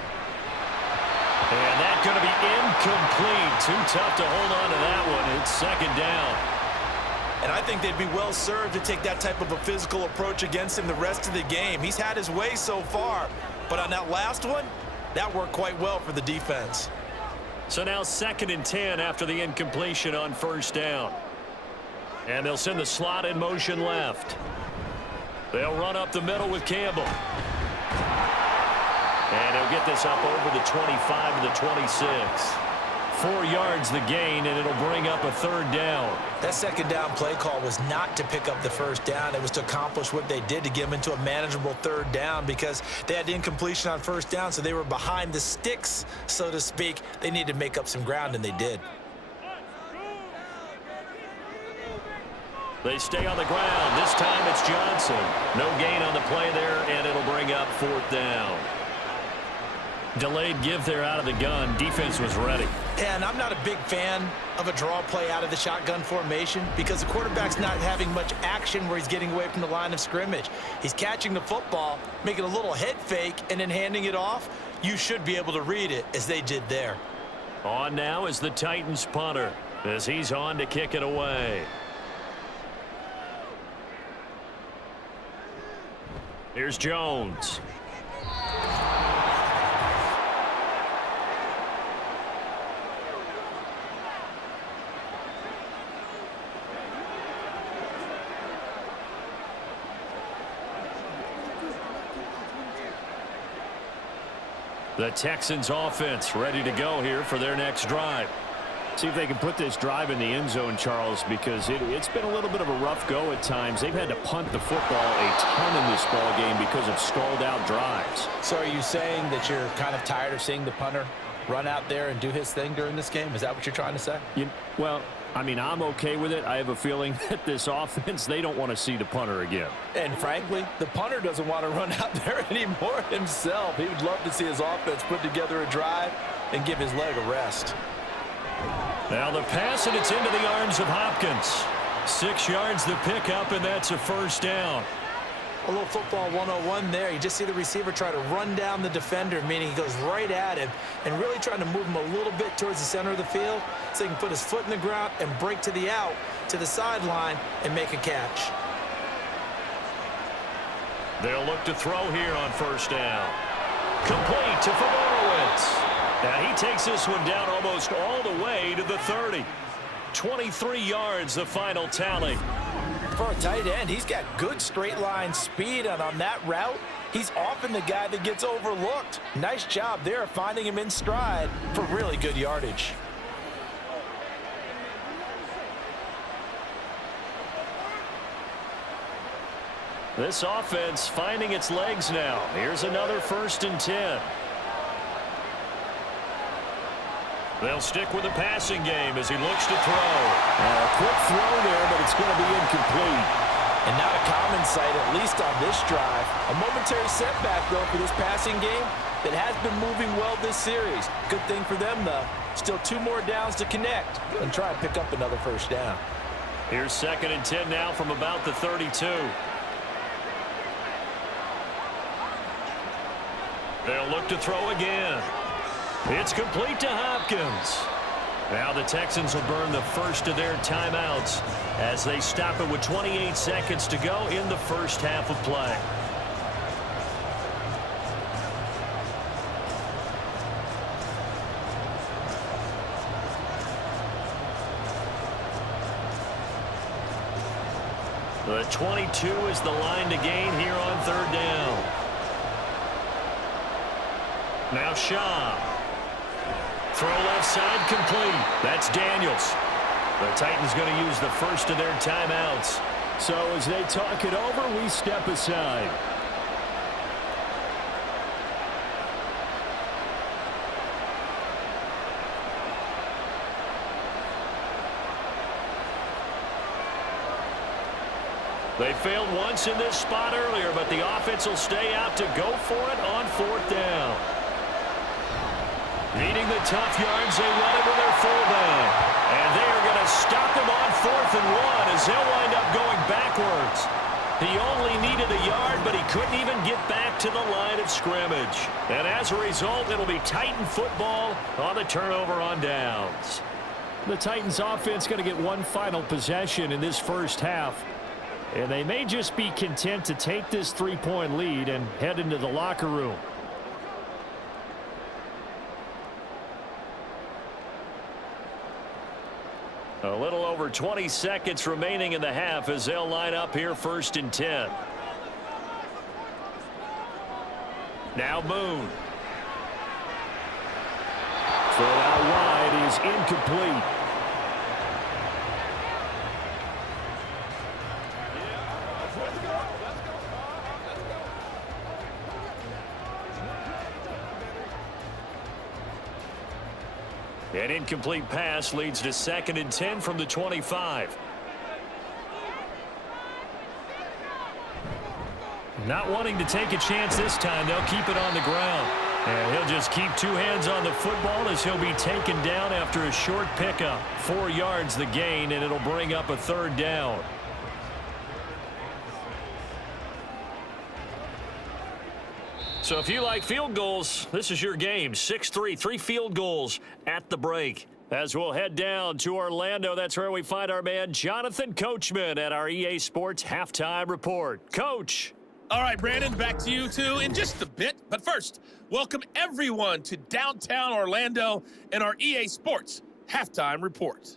And that's going to be incomplete. Too tough to hold on to that one. It's 2nd down. And I think they'd be well served to take that type of a physical approach against him the rest of the game. He's had his way so far, but on that last one, That worked quite well for the defense. So now 2nd and 10 after the incompletion on 1st down. And they'll send the slot in motion left. They'll run up the middle with Campbell. And he'll get this up over the 25 to the 26. 4 yards the gain, and it'll bring up a 3rd down. That 2nd down play call was not to pick up the 1st down. It was to accomplish what they did to get them into a manageable 3rd down because they had incompletion on 1st down, so they were behind the sticks, so to speak. They needed to make up some ground, and they did. They stay on the ground. This time it's Johnson. No gain on the play there, and it'll bring up 4th down. Delayed give there out of the gun. Defense was ready. And I'm not a big fan of a draw play out of the shotgun formation because the quarterback's not having much action where he's getting away from the line of scrimmage. He's catching the football, making a little head fake, and then handing it off. You should be able to read it as they did there. On now is the Titans punter as he's on to kick it away. Here's Jones. The Texans offense ready to go here for their next drive. See if they can put this drive in the end zone, Charles, because it's been a little bit of a rough go at times. They've had to punt the football a ton in this ball game because of stalled out drives. So are you saying that you're kind of tired of seeing the punter run out there and do his thing during this game? Is that what you're trying to say? Well, I mean, I'm okay with it. I have a feeling that this offense, they don't want to see the punter again. And frankly, the punter doesn't want to run out there anymore himself. He would love to see his offense put together a drive and give his leg a rest. Now the pass, and it's into the arms of Hopkins. 6 yards the pickup, and that's a 1st down. A little football 101 there. You just see the receiver try to run down the defender, meaning he goes right at him and really trying to move him a little bit towards the center of the field so he can put his foot in the ground and break to the out, to the sideline, and make a catch. They'll look to throw here on 1st down. Complete to Fedorowicz. Now he takes this one down almost all the way to the 30. 23 yards the final tally. For a tight end, he's got good straight line speed, and on that route, he's often the guy that gets overlooked. Nice job there finding him in stride for really good yardage. This offense finding its legs now. Here's another 1st and 10. They'll stick with the passing game as he looks to throw. A quick throw there, but it's going to be incomplete. And not a common sight, at least on this drive. A momentary setback, though, for this passing game that has been moving well this series. Good thing for them, though. Still 2 more downs to connect and try and pick up another 1st down. Here's 2nd and 10 now from about the 32. They'll look to throw again. It's complete to Hopkins. Now the Texans will burn the first of their timeouts as they stop it with 28 seconds to go in the 1st half of play. The 22 is the line to gain here on 3rd down. Now Shaw. Throw left side complete. That's Daniels. The Titans going to use the first of their timeouts. So as they talk it over, we step aside. They failed once in this spot earlier, but the offense will stay out to go for it on 4th down. Needing the tough yards, they run it with their fullback. And they are going to stop him on 4th and 1 as they'll wind up going backwards. He only needed a yard, but he couldn't even get back to the line of scrimmage. And as a result, it'll be Titan football on the turnover on downs. The Titans offense going to get one final possession in this 1st half. And they may just be content to take this 3-point lead and head into the locker room. A little over 20 seconds remaining in the half as they'll line up here 1st and 10. Now Moon. Throw out wide is incomplete. An incomplete pass leads to 2nd and 10 from the 25. Not wanting to take a chance this time, they'll keep it on the ground. And he'll just keep 2 hands on the football as he'll be taken down after a short pickup. 4 yards the gain, and it'll bring up a 3rd down. So if you like field goals, this is your game. 6-3, 3 field goals at the break. As we'll head down to Orlando, that's where we find our man Jonathan Coachman at our EA Sports Halftime Report. Coach. All right, Brandon, back to you two in just a bit. But first, welcome everyone to downtown Orlando and our EA Sports Halftime Report.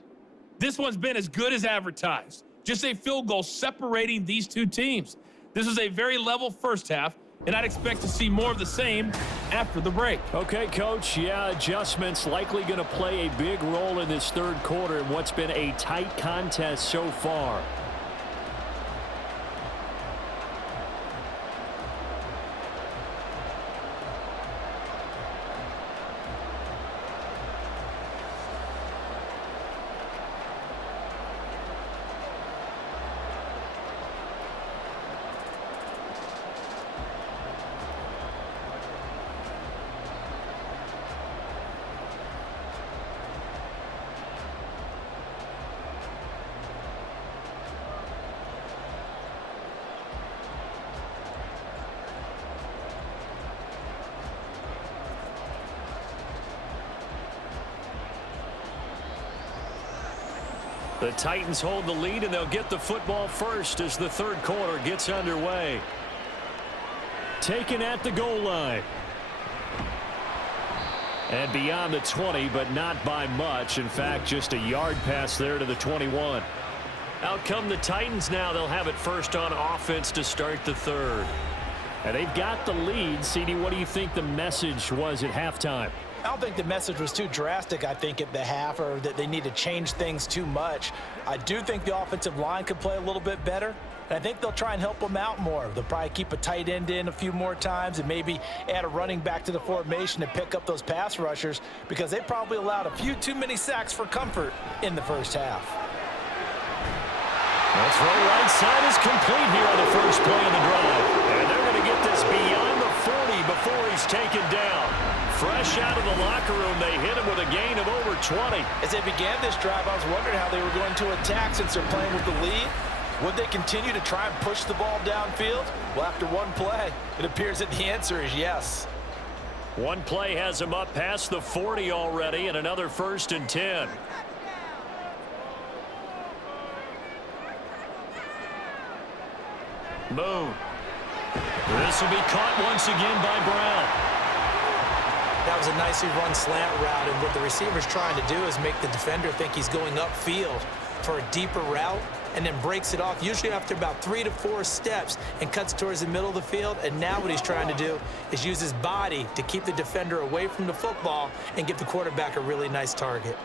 This one's been as good as advertised. Just a field goal separating these two teams. This was a very level first half, and I'd expect to see more of the same after the break. Okay, Coach. Yeah, adjustments likely going to play a big role in this 3rd quarter in what's been a tight contest so far. The Titans hold the lead, and they'll get the football first as the 3rd quarter gets underway. Taken at the goal line. And beyond the 20, but not by much. In fact, just a yard pass there to the 21. Out come the Titans now. They'll have it first on offense to start the 3rd. And they've got the lead. CD, what do you think the message was at halftime? I don't think the message was too drastic, I think, at the half, or that they need to change things too much. I do think the offensive line could play a little bit better, and I think they'll try and help them out more. They'll probably keep a tight end in a few more times and maybe add a running back to the formation to pick up those pass rushers, because they probably allowed a few too many sacks for comfort in the first half. That's right. Right side is complete here on the first play of the drive. And they're going to get this beyond the 40 before he's taken down. Fresh out of the locker room, they hit him with a gain of over 20. As they began this drive, I was wondering how they were going to attack since they're playing with the lead. Would they continue to try and push the ball downfield? Well, after one play, it appears that the answer is yes. One play has him up past the 40 already, and another 1st and 10. Moon. This will be caught once again by Brown. That was a nicely run slant route, and what the receiver's trying to do is make the defender think he's going upfield for a deeper route, and then breaks it off, usually after about 3 to 4 steps, and cuts towards the middle of the field. And now what he's trying to do is use his body to keep the defender away from the football and give the quarterback a really nice target.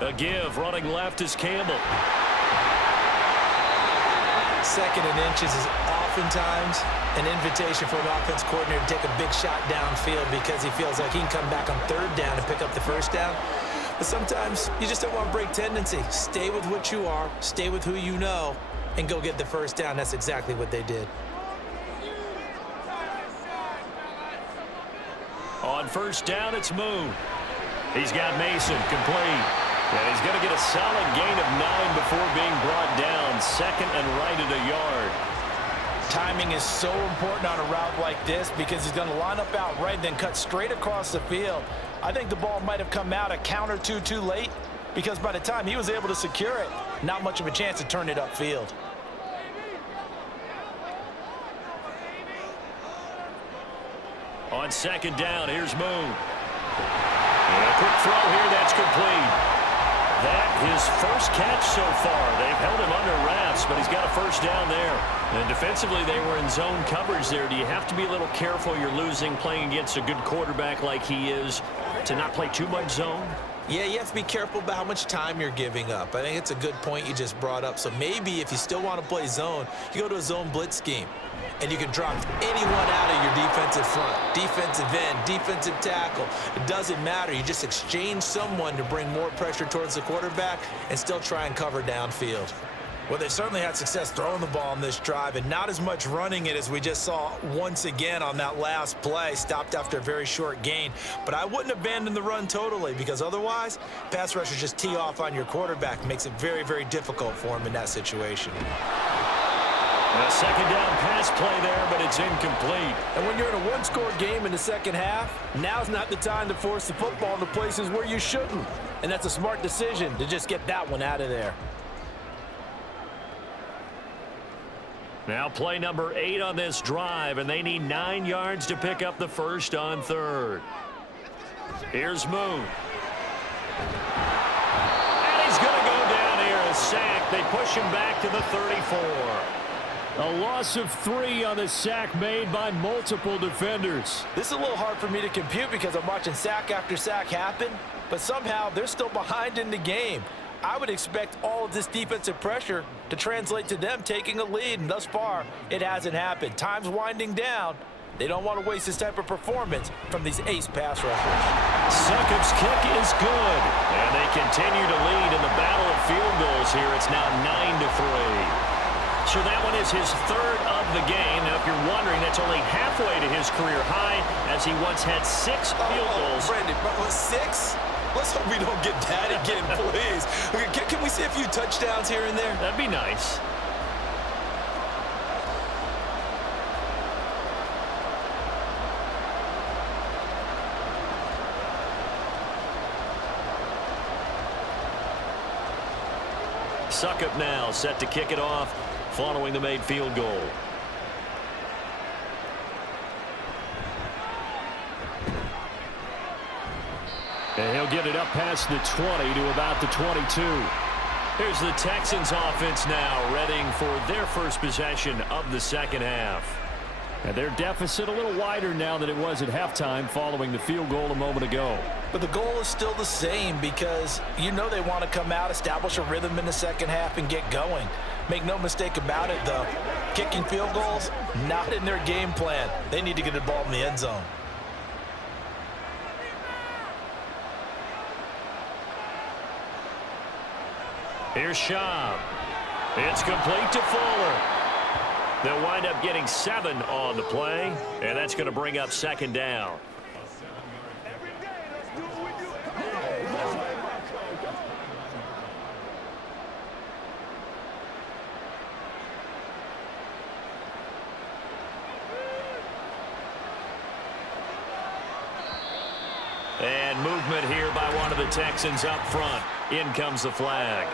A give, running left is Campbell. 2nd and inches is oftentimes an invitation for an offense coordinator to take a big shot downfield because he feels like he can come back on 3rd down and pick up the 1st down. But sometimes you just don't want to break tendency. Stay with what you are, stay with who you know, and go get the 1st down. That's exactly what they did. On 1st down, it's Moon. He's got Mason complete. And he's going to get a solid gain of 9 before being brought down. 2nd and right at a yard. Timing is so important on a route like this because he's going to line up out right and then cut straight across the field. I think the ball might have come out a count or two too late because by the time he was able to secure it, not much of a chance to turn it upfield. On 2nd down, here's Moon. And a quick throw here, that's complete. that his first catch so far. They've held him under wraps, but he's got a first down there. And defensively, they were in zone coverage there. Do you have to be a little careful? You're losing playing against a good quarterback like he is to not play too much zone? Yeah, you have to be careful about how much time you're giving up. I think it's a good point you just brought up. So maybe if you still want to play zone, you go to a zone blitz scheme. And you can drop anyone out of your defensive front, defensive end, defensive tackle. It doesn't matter. You just exchange someone to bring more pressure towards the quarterback and still try and cover downfield. Well, they certainly had success throwing the ball on this drive and not as much running it as we just saw once again on that last play, stopped after a very short gain. But I wouldn't abandon the run totally because otherwise, pass rushers just tee off on your quarterback. It makes it very, very difficult for him in that situation. A second down pass play there, but it's incomplete. And when you're in a one-score game in the second half, now's not the time to force the football into places where you shouldn't. And that's a smart decision to just get that one out of there. Now play number 8 on this drive, and they need 9 yards to pick up the first on third. Here's Moon. And he's going to go down here, a sack. They push him back to the 34. A loss of 3 on the sack made by multiple defenders. This is a little hard for me to compute because I'm watching sack after sack happen, but somehow they're still behind in the game. I would expect all of this defensive pressure to translate to them taking a lead, and thus far, it hasn't happened. Time's winding down. They don't want to waste this type of performance from these ace pass rushers. Succop's kick is good, and they continue to lead in the battle of field goals here. It's now 9-3. So that one is his third of the game. Now, if you're wondering, that's only halfway to his career high, as he once had 6 field goals. Brandon, but 6? Let's hope we don't get that again, please. Okay, can we see a few touchdowns here and there? That'd be nice. Succop now set to kick it off following the made field goal. And he'll get it up past the 20 to about the 22. Here's the Texans offense now, readying for their first possession of the second half. And their deficit a little wider now than it was at halftime following the field goal a moment ago. But the goal is still the same because you know they want to come out, establish a rhythm in the second half, and get going. Make no mistake about it, though. Kicking field goals, not in their game plan. They need to get the ball in the end zone. Here's Schaub. It's complete to Fuller. They'll wind up getting 7 on the play, and that's going to bring up second down. And movement here by one of the Texans up front. In comes the flag.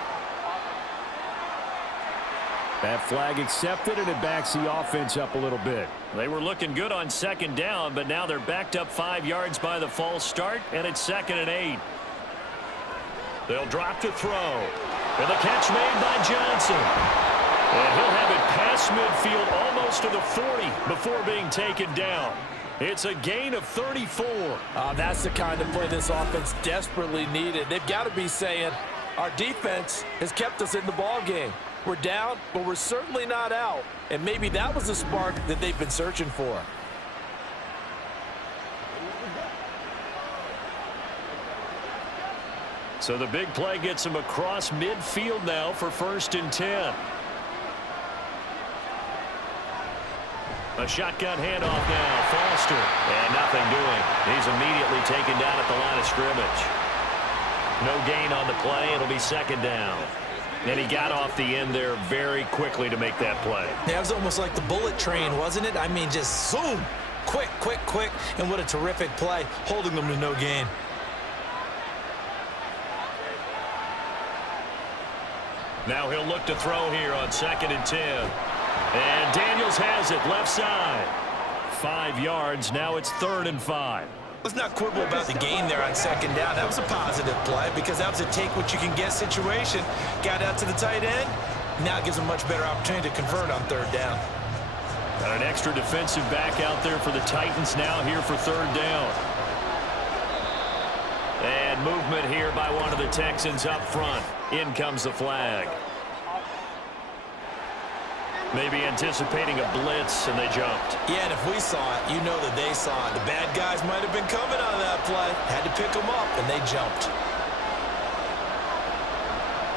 That flag accepted, and it backs the offense up a little bit. They were looking good on second down, but now they're backed up 5 yards by the false start, and it's 2nd and 8. They'll drop to throw. And the catch made by Johnson. And he'll have it past midfield almost to the 40 before being taken down. It's a gain of 34. That's the kind of play this offense desperately needed. They've got to be saying, our defense has kept us in the ball game. We're down, but we're certainly not out. And maybe that was the spark that they've been searching for. So the big play gets him across midfield now for 1st and 10. A shotgun handoff now. Foster. And nothing doing. He's immediately taken down at the line of scrimmage. No gain on the play. It'll be 2nd down. And he got off the end there very quickly to make that play. Yeah, it was almost like the bullet train, wasn't it? I mean, just zoom. Quick, quick, quick. And what a terrific play, holding them to no gain. Now he'll look to throw here on 2nd and 10. And Daniels has it left side. 5 yards. Now it's 3rd and 5. Let's not quibble about the gain there on second down. That was a positive play because that was a take-what-you-can-get situation. Got out to the tight end. Now it gives a much better opportunity to convert on third down. Got an extra defensive back out there for the Titans now here for third down. And movement here by one of the Texans up front. In comes the flag. Maybe anticipating a blitz, and they jumped. Yeah, and if we saw it, you know that they saw it. The bad guys might have been coming on that play. Had to pick them up, and they jumped.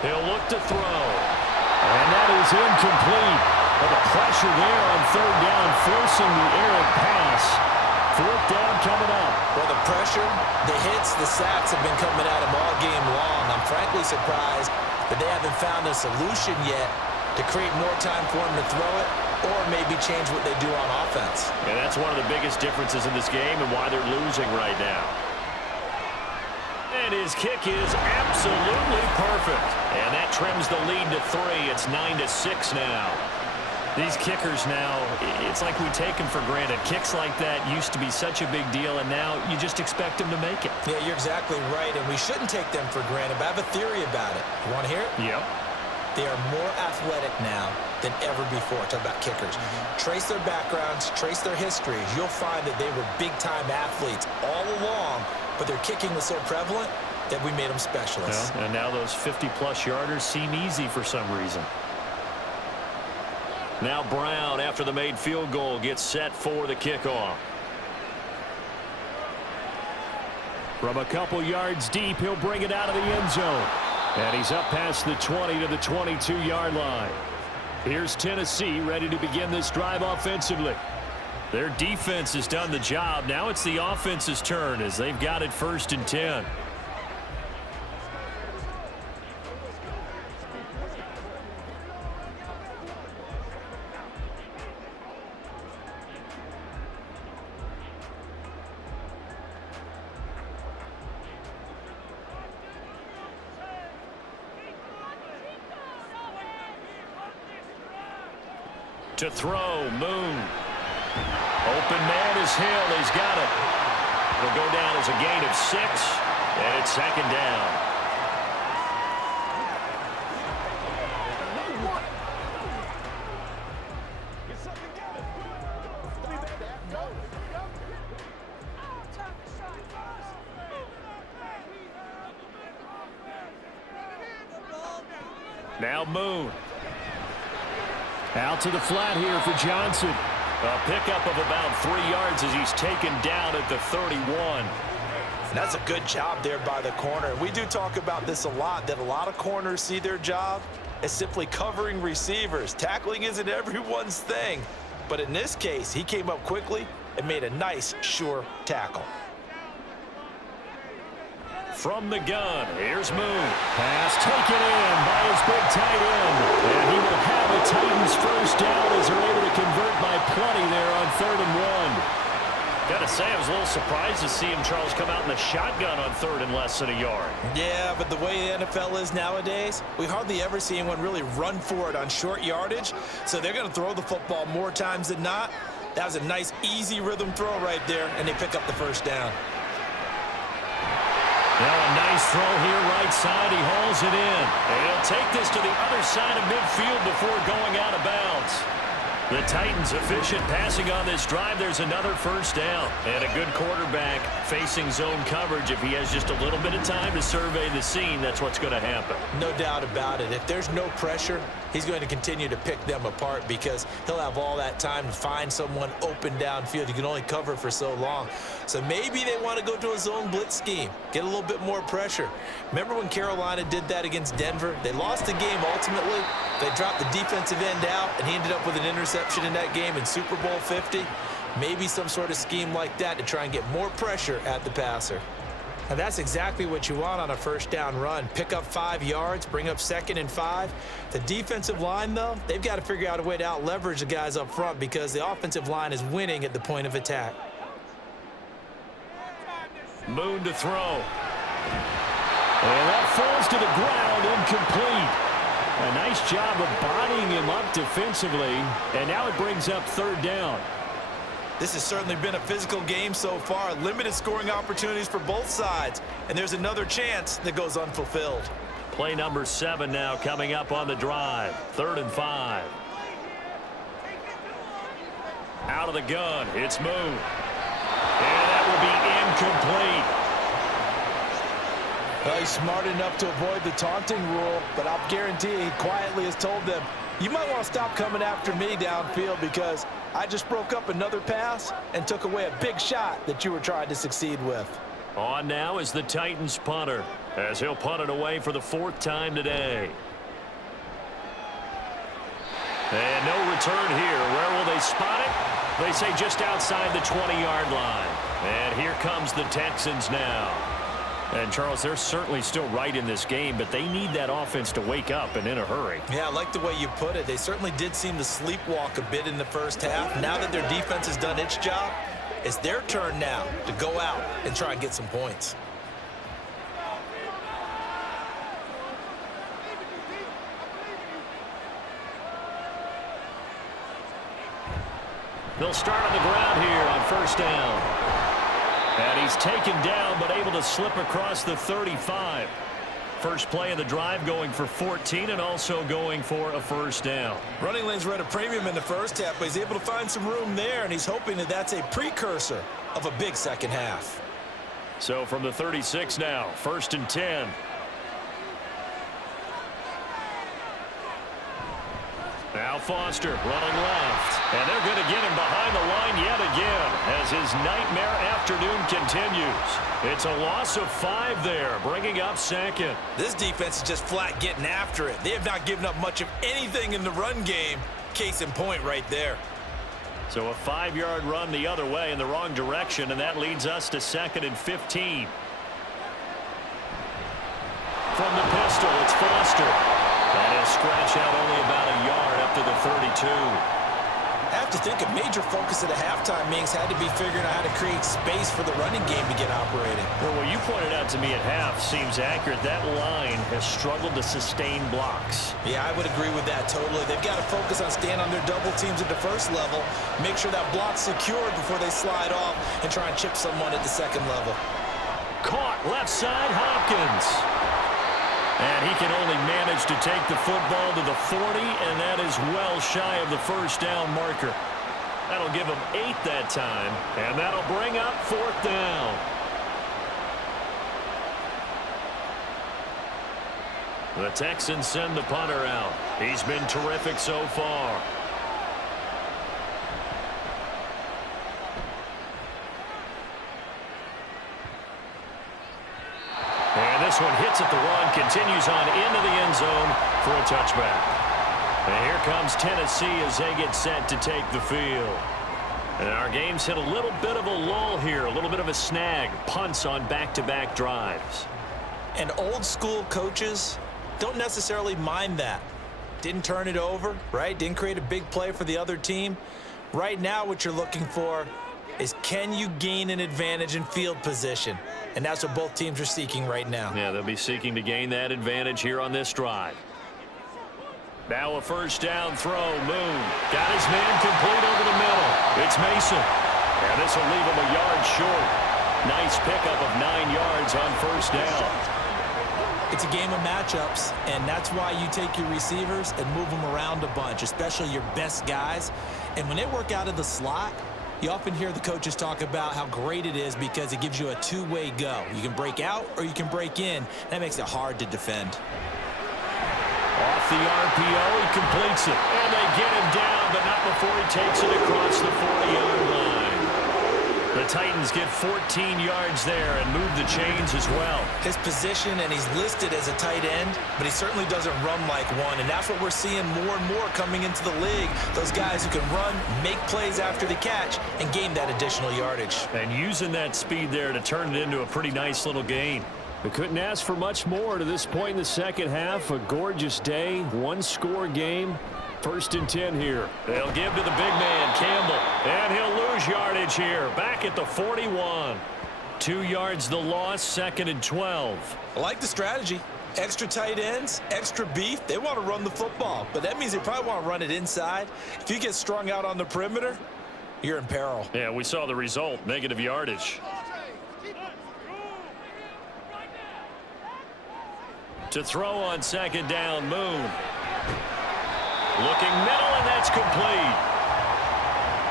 He'll look to throw. And that is incomplete. But the pressure there on third down, forcing the errant pass. Fourth down coming up. Well, the pressure, the hits, the sacks have been coming at him all game long. I'm frankly surprised that they haven't found a solution yet to create more time for him to throw it or maybe change what they do on offense. And that's one of the biggest differences in this game and why they're losing right now. And his kick is absolutely perfect. And that trims the lead to 3. It's 9-6 now. These kickers now, it's like we take them for granted. Kicks like that used to be such a big deal, and now you just expect them to make it. Yeah, you're exactly right, and we shouldn't take them for granted, but I have a theory about it. You want to hear it? Yep. They are more athletic now than ever before. Talk about kickers. Trace their backgrounds, trace their histories. You'll find that they were big-time athletes all along, but their kicking was so prevalent that we made them specialists. Yeah, and now those 50-plus yarders seem easy for some reason. Now Brown, after the made field goal, gets set for the kickoff. From a couple yards deep, he'll bring it out of the end zone. And he's up past the 20 to the 22-yard line. Here's Tennessee ready to begin this drive offensively. Their defense has done the job. Now it's the offense's turn as they've got it 1st and 10. To throw, Moon. Open man is Hill. He's got it. It'll go down as a gain of 6, and it's 2nd down. Now Moon. Out to the flat here for Johnson. A pickup of about 3 yards as he's taken down at the 31. And that's a good job there by the corner. We do talk about this a lot, that a lot of corners see their job as simply covering receivers. Tackling isn't everyone's thing. But in this case, he came up quickly and made a nice, sure tackle. From the gun, here's Moon. Pass taken in by his big tight end. And he will have a Titans first down as they're able to convert by plenty there on 3rd and 1. Gotta say, I was a little surprised to see him, Charles, come out in the shotgun on 3rd and less than a yard. Yeah, but the way the NFL is nowadays, we hardly ever see anyone really run for it on short yardage. So they're going to throw the football more times than not. That was a nice, easy rhythm throw right there, and they pick up the first down. Now a nice throw here right side. He hauls it in. And he'll take this to the other side of midfield before going out of bounds. The Titans efficient passing on this drive. There's another first down. And a good quarterback facing zone coverage. If he has just a little bit of time to survey the scene, that's what's going to happen. No doubt about it. If there's no pressure, he's going to continue to pick them apart because he'll have all that time to find someone open downfield. You can only cover for so long. So maybe they want to go to a zone blitz scheme, get a little bit more pressure. Remember when Carolina did that against Denver? They lost the game ultimately. They dropped the defensive end out, and he ended up with an interception in that game in Super Bowl 50. Maybe some sort of scheme like that to try and get more pressure at the passer. And that's exactly what you want on a first down run. Pick up 5 yards, bring up 2nd and 5. The defensive line, though, they've got to figure out a way to out-leverage the guys up front because the offensive line is winning at the point of attack. Moon to throw. And that falls to the ground, incomplete. A nice job of bodying him up defensively, and now it brings up 3rd down. This has certainly been a physical game so far. Limited scoring opportunities for both sides. And there's another chance that goes unfulfilled. Play number 7 now coming up on the drive. 3rd and 5. Out of the gun. It's Moon. And that will be incomplete. Well, he's smart enough to avoid the taunting rule, but I'll guarantee he quietly has told them, you might want to stop coming after me downfield because I just broke up another pass and took away a big shot that you were trying to succeed with. On now is the Titans punter, as he'll punt it away for the 4th time today. And no return here. Where will they spot it? They say just outside the 20-yard line. And here comes the Texans now. And, Charles, they're certainly still right in this game, but they need that offense to wake up and in a hurry. Yeah, I like the way you put it. They certainly did seem to sleepwalk a bit in the first half. Now that their defense has done its job, it's their turn now to go out and try and get some points. They'll start on the ground here on 1st down. And he's taken down, but able to slip across the 35. First play of the drive going for 14 and also going for a 1st down. Running lanes were at a premium in the first half, but he's able to find some room there, and he's hoping that that's a precursor of a big second half. So from the 36 now, 1st and 10. Now Foster running left. And they're going to get him behind the line yet again as his nightmare afternoon continues. It's a loss of 5 there, bringing up 2nd. This defense is just flat getting after it. They have not given up much of anything in the run game. Case in point right there. So a 5-yard run the other way in the wrong direction, and that leads us to 2nd and 15. From the pistol, it's Foster. And he'll scratch out only about a yard up to the 32. I have to think a major focus at a halftime meetings had to be figuring out how to create space for the running game to get operating. Well, what you pointed out to me at half seems accurate. That line has struggled to sustain blocks. Yeah, I would agree with that totally. They've got to focus on staying on their double teams at the first level, make sure that block's secured before they slide off and try and chip someone at the second level. Caught left side, Hopkins. And he can only manage to take the football to the 40, and that is well shy of the 1st down marker. That'll give him 8 that time, and that'll bring up 4th down. The Texans send the punter out. He's been terrific so far. And this one hits at the 1, continues on into the end zone for a touchback. And here comes Tennessee as they get set to take the field. And our game's hit a little bit of a lull here, a little bit of a snag. Punts on back-to-back drives. And old school coaches don't necessarily mind that. Didn't turn it over, right? Didn't create a big play for the other team. Right now what you're looking for is, can you gain an advantage in field position? And that's what both teams are seeking right now. Yeah, they'll be seeking to gain that advantage here on this drive. Now a 1st down throw. Moon got his man complete over the middle. It's Mason. And this will leave him a yard short. Nice pickup of 9 yards on 1st down. It's a game of matchups, and that's why you take your receivers and move them around a bunch, especially your best guys. And when they work out of the slot, you often hear the coaches talk about how great it is because it gives you a two-way go. You can break out or you can break in. That makes it hard to defend. Off the RPO, he completes it. And they get him down, but not before he takes it across the 40-yard line. The Titans get 14 yards there and move the chains as well. His position, and he's listed as a tight end, but he certainly doesn't run like one, and that's what we're seeing more and more coming into the league. Those guys who can run, make plays after the catch, and gain that additional yardage. And using that speed there to turn it into a pretty nice little gain. We couldn't ask for much more to this point in the second half. A gorgeous day, 1-score game. 1st and 10 here. They'll give to the big man, Campbell. And he'll lose yardage here. Back at the 41. 2 yards the loss, 2nd and 12. I like the strategy. Extra tight ends, extra beef. They want to run the football, but that means they probably want to run it inside. If you get strung out on the perimeter, you're in peril. Yeah, we saw the result, negative yardage. To throw on second down, Moon. Looking middle, and that's complete.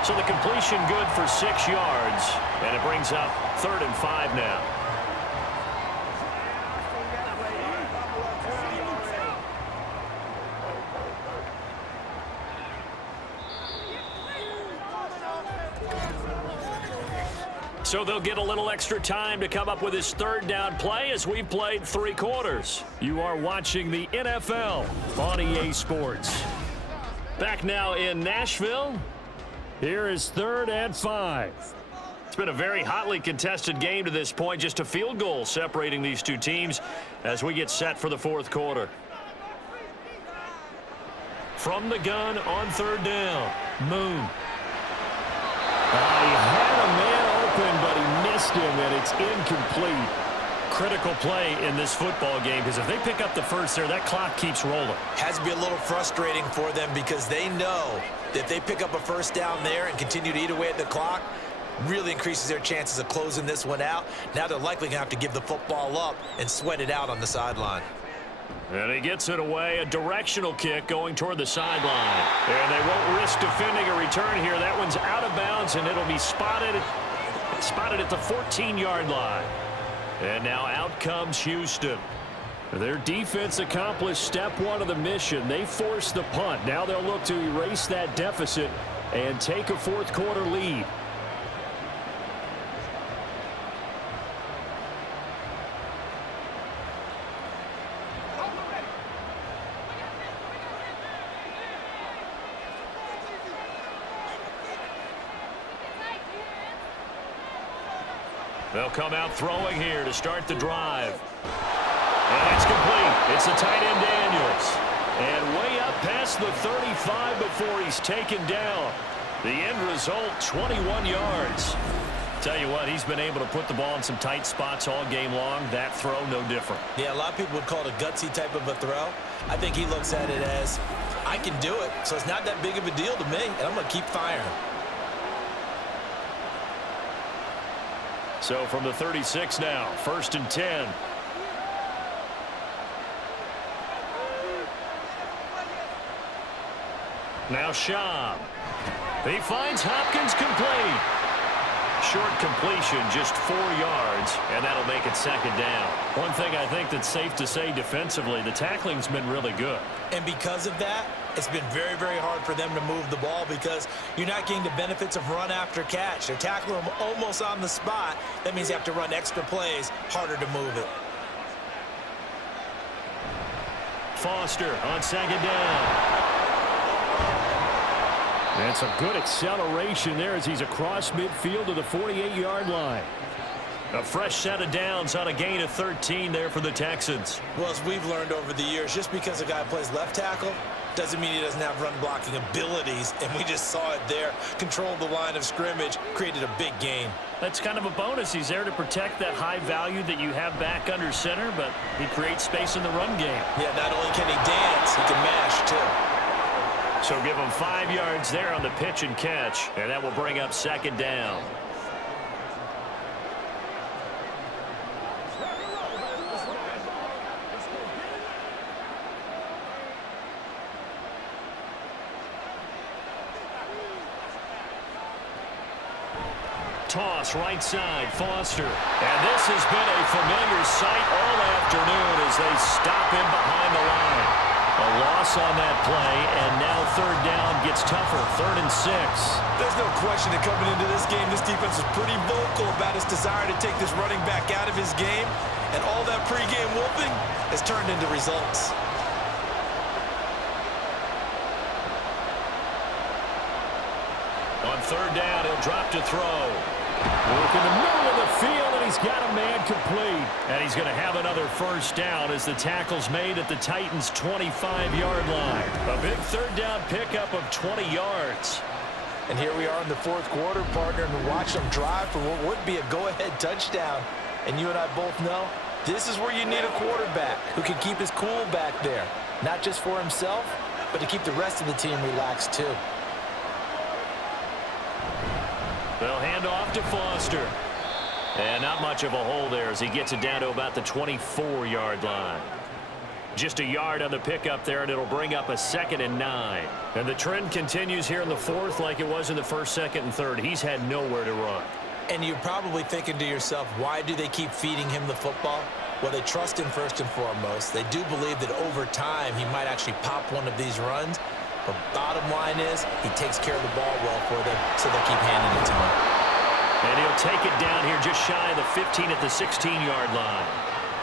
So the completion good for 6 yards, and it brings up 3rd and 5 now. So they'll get a little extra time to come up with his 3rd down play as we've played 3 quarters. You are watching the NFL on EA Sports. Back now in Nashville. Here is 3rd and 5. It's been a very hotly contested game to this point. Just a field goal separating these two teams as we get set for the 4th quarter. From the gun on 3rd down, Moon. He had a man open, but he missed him, and it's incomplete. Critical play in this football game, because if they pick up the first there, that clock keeps rolling. Has to be a little frustrating for them because they know that if they pick up a 1st down there and continue to eat away at the clock, really increases their chances of closing this one out. Now they're likely going to have to give the football up and sweat it out on the sideline. And he gets it away, a directional kick going toward the sideline. And they won't risk defending a return here. That one's out of bounds, and it'll be spotted at the 14-yard line. And now out comes Houston. Their defense accomplished step 1 of the mission. They forced the punt. Now they'll look to erase that deficit and take a 4th quarter lead. They'll come out throwing here to start the drive. And it's complete. It's the tight end Daniels. And way up past the 35 before he's taken down. The end result, 21 yards. Tell you what, he's been able to put the ball in some tight spots all game long. That throw, no different. Yeah, a lot of people would call it a gutsy type of a throw. I think he looks at it as, I can do it, so it's not that big of a deal to me, and I'm going to keep firing. So from the 36 now, 1st and 10. Now Schaub. He finds Hopkins complete. Short completion, just 4 yards, and that'll make it 2nd down. One thing I think that's safe to say defensively, the tackling's been really good. And because of that, it's been very, very hard for them to move the ball because you're not getting the benefits of run after catch. They're tackling them almost on the spot. That means you have to run extra plays, harder to move it. Foster on 2nd down. That's a good acceleration there as he's across midfield to the 48-yard line. A fresh set of downs on a gain of 13 there for the Texans. Well, as we've learned over the years, just because a guy plays left tackle doesn't mean he doesn't have run blocking abilities, and we just saw it there. Controlled the line of scrimmage, created a big gain. That's kind of a bonus. He's there to protect that high value that you have back under center, but he creates space in the run game. Yeah, not only can he dance, he can mash, too. So give him 5 yards there on the pitch and catch, and that will bring up 2nd down. Toss right side, Foster. And this has been a familiar sight all afternoon as they stop him behind the line. A loss on that play, and now 3rd down gets tougher, 3rd and 6. There's no question that coming into this game, this defense is pretty vocal about its desire to take this running back out of his game, and all that pregame whooping has turned into results. On 3rd down, he'll drop to throw. Work in the middle of the field, and he's got a man complete. And he's going to have another 1st down as the tackle's made at the Titans' 25-yard line. A big 3rd down pickup of 20 yards. And here we are in the 4th quarter, partner, and watch them drive for what would be a go-ahead touchdown. And you and I both know this is where you need a quarterback who can keep his cool back there. Not just for himself, but to keep the rest of the team relaxed, too. They'll hand off to Foster. And not much of a hole there as he gets it down to about the 24-yard line. Just a yard on the pickup there, and it'll bring up a 2nd and 9. And the trend continues here in the 4th like it was in the 1st, 2nd, and 3rd. He's had nowhere to run. And you're probably thinking to yourself, why do they keep feeding him the football? Well, they trust him first and foremost. They do believe that over time he might actually pop one of these runs. But bottom line is he takes care of the ball well for them, so they keep handing it to him. And he'll take it down here just shy of the 15 at the 16-yard line.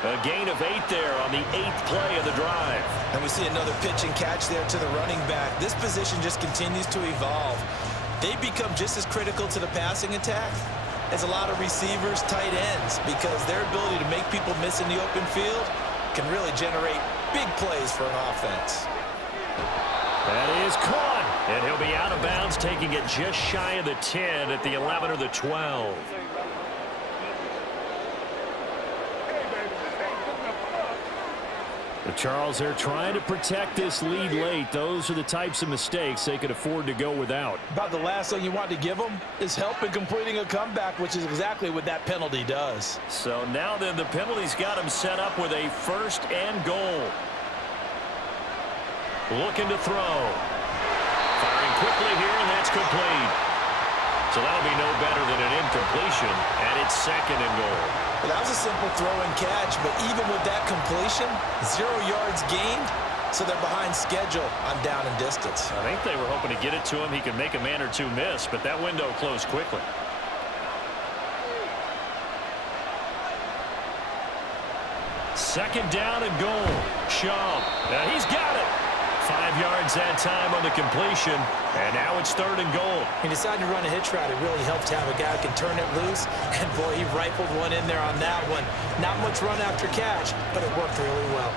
A gain of 8 there on the 8th play of the drive. And we see another pitch and catch there to the running back. This position just continues to evolve. They become just as critical to the passing attack as a lot of receivers, tight ends, because their ability to make people miss in the open field can really generate big plays for an offense. That is caught, and he'll be out of bounds, taking it just shy of the 10 at the 11 or the 12. The Charles, they're trying to protect this lead late. Those are the types of mistakes they could afford to go without. About the last thing you want to give them is help in completing a comeback, which is exactly what that penalty does. So now then the penalty's got him set up with a 1st and goal. Looking to throw. Firing quickly here, and that's complete. So that'll be no better than an incompletion, and it's 2nd and goal. Well, that was a simple throw and catch, but even with that completion, 0 yards gained, so they're behind schedule on down and distance. I think they were hoping to get it to him. He could make a man or two miss, but that window closed quickly. Second down and goal. Shaw. Now he's got it. 5 yards that time on the completion, and now it's 3rd and goal. He decided to run a hitch route. It really helped to have a guy who can turn it loose, and boy, he rifled one in there on that one. Not much run after catch, but it worked really well.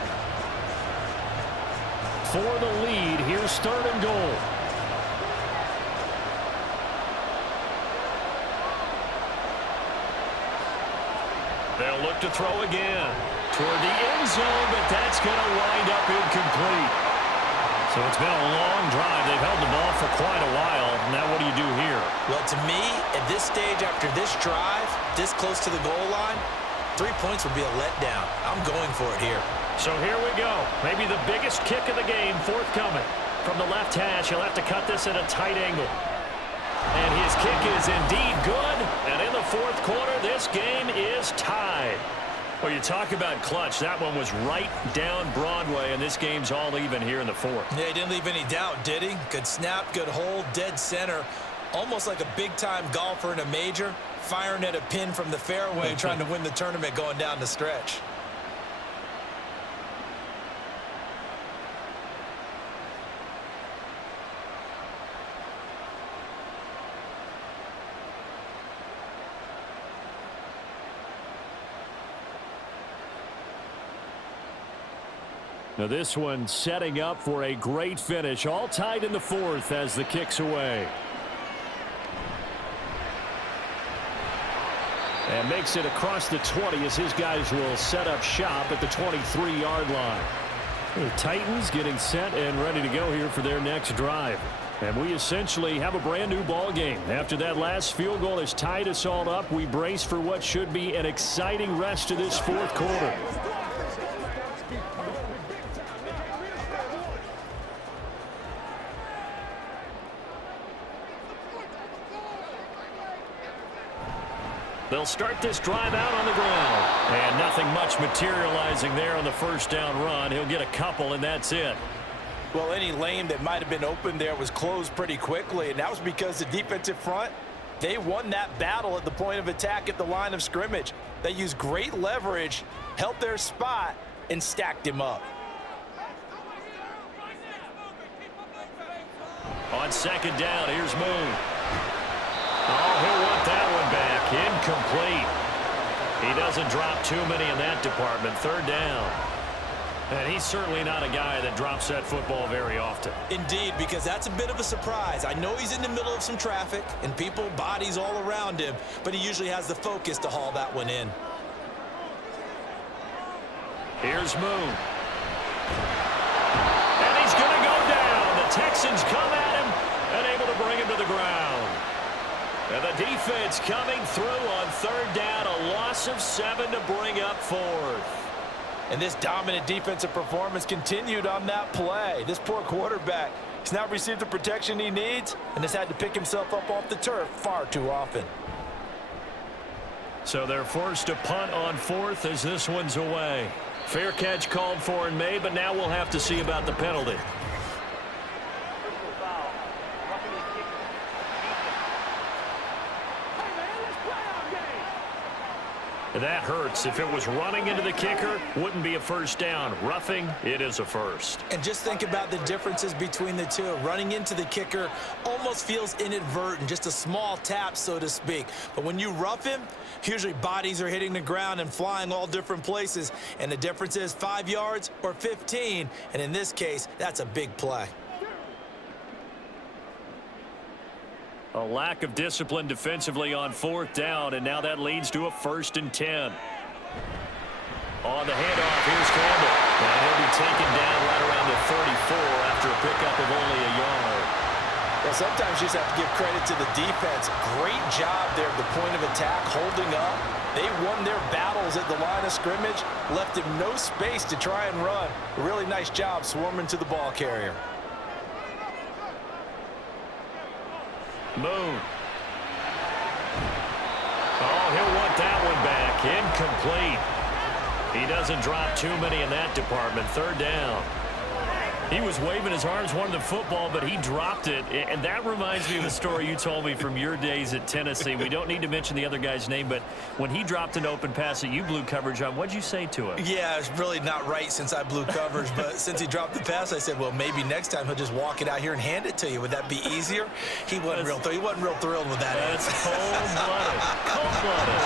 For the lead, here's 3rd and goal. They'll look to throw again toward the end zone, but that's going to wind up incomplete. So it's been a long drive. They've held the ball for quite a while. Now what do you do here? Well, to me, at this stage after this drive, this close to the goal line, 3 points would be a letdown. I'm going for it here. So here we go. Maybe the biggest kick of the game forthcoming. From the left hash, he'll have to cut this at a tight angle. And his kick is indeed good. And in the 4th quarter, this game is tied. Well, you talk about clutch. That one was right down Broadway, and this game's all even here in the 4th. Yeah, he didn't leave any doubt, did he? Good snap, good hold, dead center. Almost like a big-time golfer in a major, firing at a pin from the fairway, trying to win the tournament going down the stretch. Now this one setting up for a great finish. All tied in the 4th as the kick's away. And makes it across the 20 as his guys will set up shop at the 23-yard line. The Titans getting set and ready to go here for their next drive. And we essentially have a brand new ball game. After that last field goal has tied us all up, we brace for what should be an exciting rest of this 4th quarter. They'll start this drive out on the ground. And nothing much materializing there on the 1st down run. He'll get a couple, and that's it. Well, any lane that might have been open there was closed pretty quickly, and that was because the defensive front, they won that battle at the point of attack at the line of scrimmage. They used great leverage, held their spot, and stacked him up. On 2nd down, here's Moon. Oh, he'll want that one back. Incomplete. He doesn't drop too many in that department. 3rd down. And he's certainly not a guy that drops that football very often. Indeed, because that's a bit of a surprise. I know he's in the middle of some traffic and people, bodies all around him, but he usually has the focus to haul that one in. Here's Moon. And he's going to go down. The Texans come at him and able to bring him to the ground. And the defense coming through on third down, a loss of 7 to bring up fourth. And this dominant defensive performance continued on that play. This poor quarterback, he's not received the protection he needs and has had to pick himself up off the turf far too often. So they're forced to punt on fourth as this one's away. Fair catch called for and made, but now we'll have to see about the penalty. That hurts. If it was running into the kicker, wouldn't be a first down. Roughing, it is a first. And just think about the differences between the two. Running into the kicker almost feels inadvertent, just a small tap, so to speak. But when you rough him, usually bodies are hitting the ground and flying all different places. And the difference is 5 yards or 15. And in this case, that's a big play. A lack of discipline defensively on fourth down, and now that leads to a 1st and 10. On the handoff, here's Campbell. And he'll be taken down right around the 34 after a pickup of only a yard. Well, sometimes you just have to give credit to the defense. Great job there at the point of attack, holding up. They won their battles at the line of scrimmage, left him no space to try and run. A really nice job swarming to the ball carrier. Moon. Oh, he'll want that one back. Incomplete. He doesn't drop too many in that department. 3rd down. He was waving his arms, wanted the football, but he dropped it. And that reminds me of the story you told me from your days at Tennessee. We don't need to mention the other guy's name, but when he dropped an open pass that you blew coverage on, what'd you say to him? Yeah, it's really not right since I blew coverage, but since he dropped the pass, I said, well, maybe next time he'll just walk it out here and hand it to you. Would that be easier? He wasn't real thrilled with that. That's cold-blooded. Cold-blooded.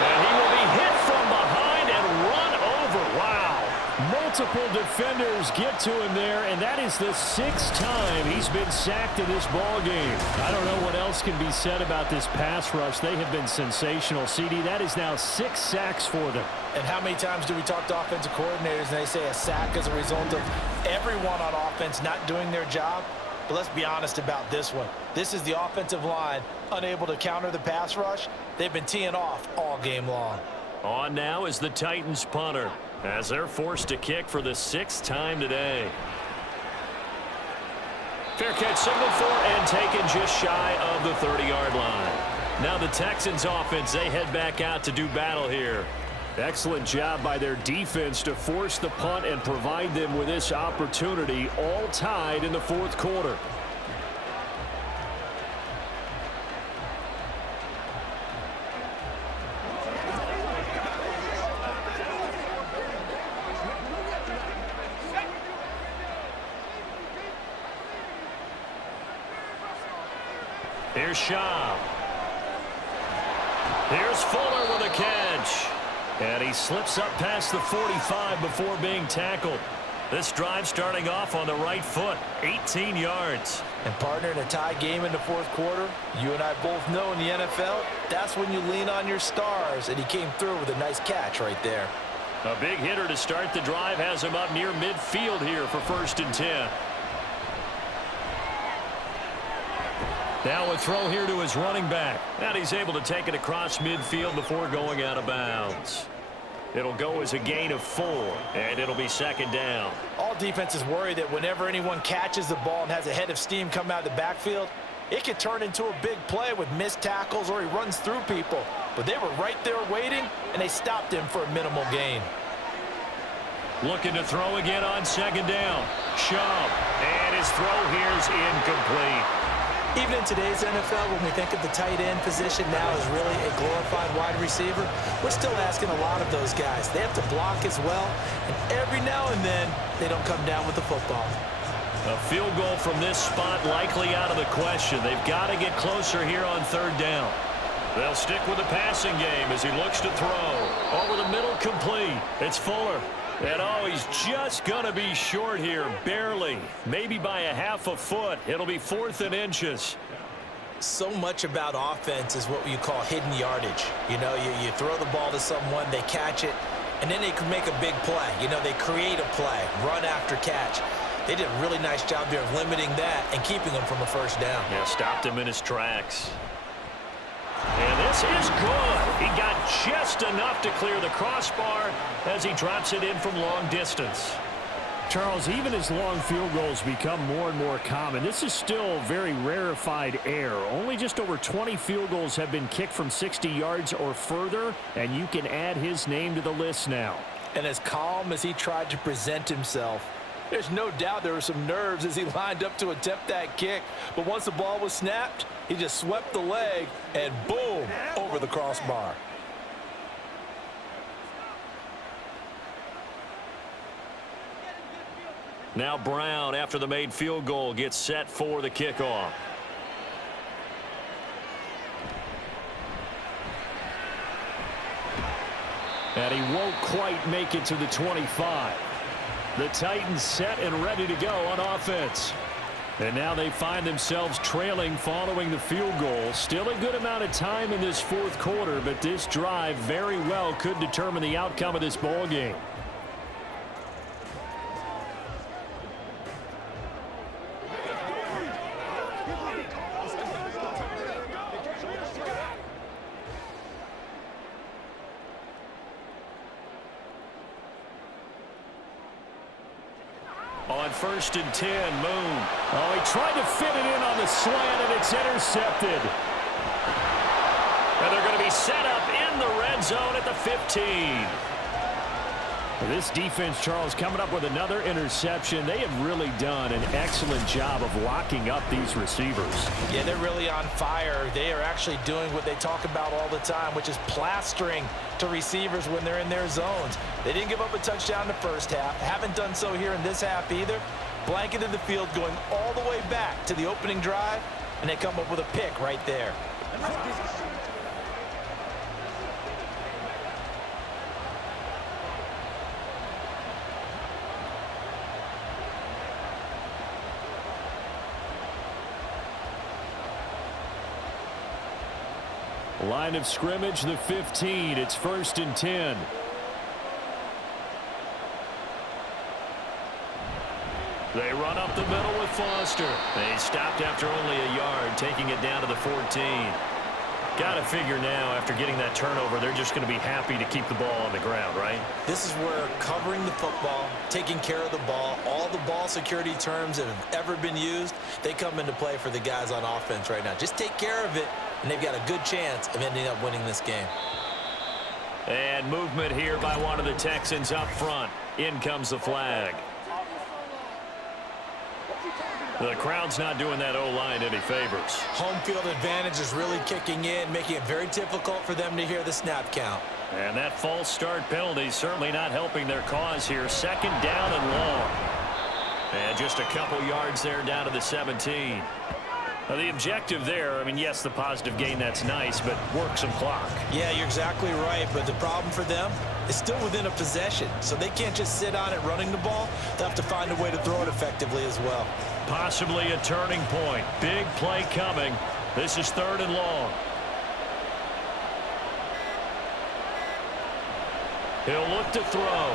And he will be hit from behind and run over. Wow. Multiple defenders get to him there, and that is the 6th time he's been sacked in this ball game. I don't know what else can be said about this pass rush. They have been sensational. CD, that is now 6 sacks for them. And how many times do we talk to offensive coordinators and they say a sack as a result of everyone on offense not doing their job? But let's be honest about this one. This is the offensive line unable to counter the pass rush. They've been teeing off all game long. On now is the Titans punter, as they're forced to kick for the 6th time today. Fair catch signaled for and taken just shy of the 30-yard line. Now the Texans offense, they head back out to do battle here. Excellent job by their defense to force the punt and provide them with this opportunity, all tied in the 4th quarter. Here's Shaw. Here's Fuller with a catch. And he slips up past the 45 before being tackled. This drive starting off on the right foot, 18 yards. And partner, in a tie game in the 4th quarter, you and I both know in the NFL, that's when you lean on your stars, and he came through with a nice catch right there. A big hitter to start the drive has him up near midfield here for 1st and 10. Now a throw here to his running back. And he's able to take it across midfield before going out of bounds. It'll go as a gain of 4, and it'll be 2nd down. All defenses worry that whenever anyone catches the ball and has a head of steam come out of the backfield, it could turn into a big play with missed tackles or he runs through people. But they were right there waiting, and they stopped him for a minimal gain. Looking to throw again on 2nd down. Shaw, and his throw here is incomplete. Even in today's NFL, when we think of the tight end position now as really a glorified wide receiver, we're still asking a lot of those guys. They have to block as well, and every now and then, they don't come down with the football. A field goal from this spot likely out of the question. They've got to get closer here on 3rd down. They'll stick with the passing game as he looks to throw. Over the middle, complete. It's Fuller. And oh, he's just going to be short here, barely. Maybe by a half a foot. It'll be 4th and inches. So much about offense is what you call hidden yardage. You know, you throw the ball to someone, they catch it, and then they can make a big play. You know, they create a play, run after catch. They did a really nice job there of limiting that and keeping him from a 1st down. Yeah, stopped him in his tracks. And this is good. He got just enough to clear the crossbar as he drops it in from long distance. Charles, even as long field goals become more and more common, this is still very rarefied air. Only just over 20 field goals have been kicked from 60 yards or further, and you can add his name to the list now. And as calm as he tried to present himself, there's no doubt there were some nerves as he lined up to attempt that kick. But once the ball was snapped, he just swept the leg and boom, over the crossbar. Now Brown, after the made field goal, gets set for the kickoff. And he won't quite make it to the 25. The Titans set and ready to go on offense. And now they find themselves trailing following the field goal. Still a good amount of time in this fourth quarter, but this drive very well could determine the outcome of this ball game. On 1st and 10, Moon. Oh, he tried to fit it in on the slant, and it's intercepted. And they're going to be set up in the red zone at the 15. This defense, Charles, coming up with another interception. They have really done an excellent job of locking up these receivers. Yeah, they're really on fire. They are actually doing what they talk about all the time, which is plastering to receivers when they're in their zones. They didn't give up a touchdown in the first half. Haven't done so here in this half either. Blanketed the field going all the way back to the opening drive, and they come up with a pick right there. Line of scrimmage, the 15. It's 1st and 10. They run up the middle with Foster. They stopped after only a yard, taking it down to the 14. Got to figure now, after getting that turnover, they're just going to be happy to keep the ball on the ground, right? This is where covering the football, taking care of the ball, all the ball security terms that have ever been used, they come into play for the guys on offense right now. Just take care of it, and they've got a good chance of ending up winning this game. And movement here by one of the Texans up front. In comes the flag. The crowd's not doing that O-line any favors. Home field advantage is really kicking in, making it very difficult for them to hear the snap count. And that false start penalty certainly not helping their cause here. 2nd down and long. And just a couple yards there down to the 17. Now the objective there, I mean, yes, the positive gain, that's nice, but work some clock. Yeah, you're exactly right, but the problem for them is still within a possession, so they can't just sit on it running the ball. They'll have to find a way to throw it effectively as well. Possibly a turning point. Big play coming. This is 3rd and long. He'll look to throw.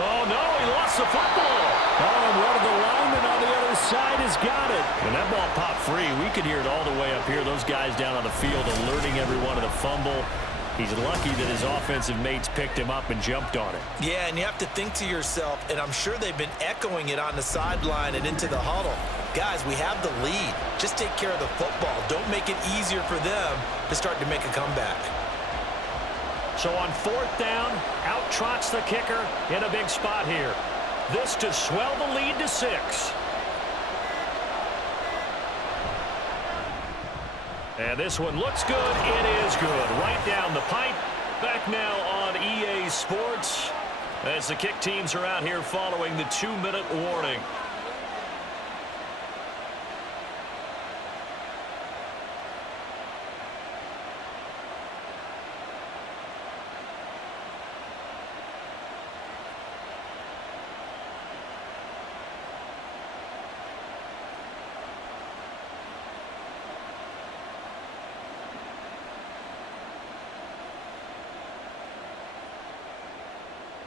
Oh, no, he lost the football. Oh, and one of the linemen on the other side has got it. When that ball popped free, we could hear it all the way up here. Those guys down on the field alerting everyone of the fumble. He's lucky that his offensive mates picked him up and jumped on it. Yeah, and you have to think to yourself, and I'm sure they've been echoing it on the sideline and into the huddle. Guys, we have the lead. Just take care of the football. Don't make it easier for them to start to make a comeback. So on 4th down, out trots the kicker in a big spot here. This to swell the lead to 6. And this one looks good. It is good. Right down the pipe. Back now on EA Sports as the kick teams are out here following the 2-minute warning.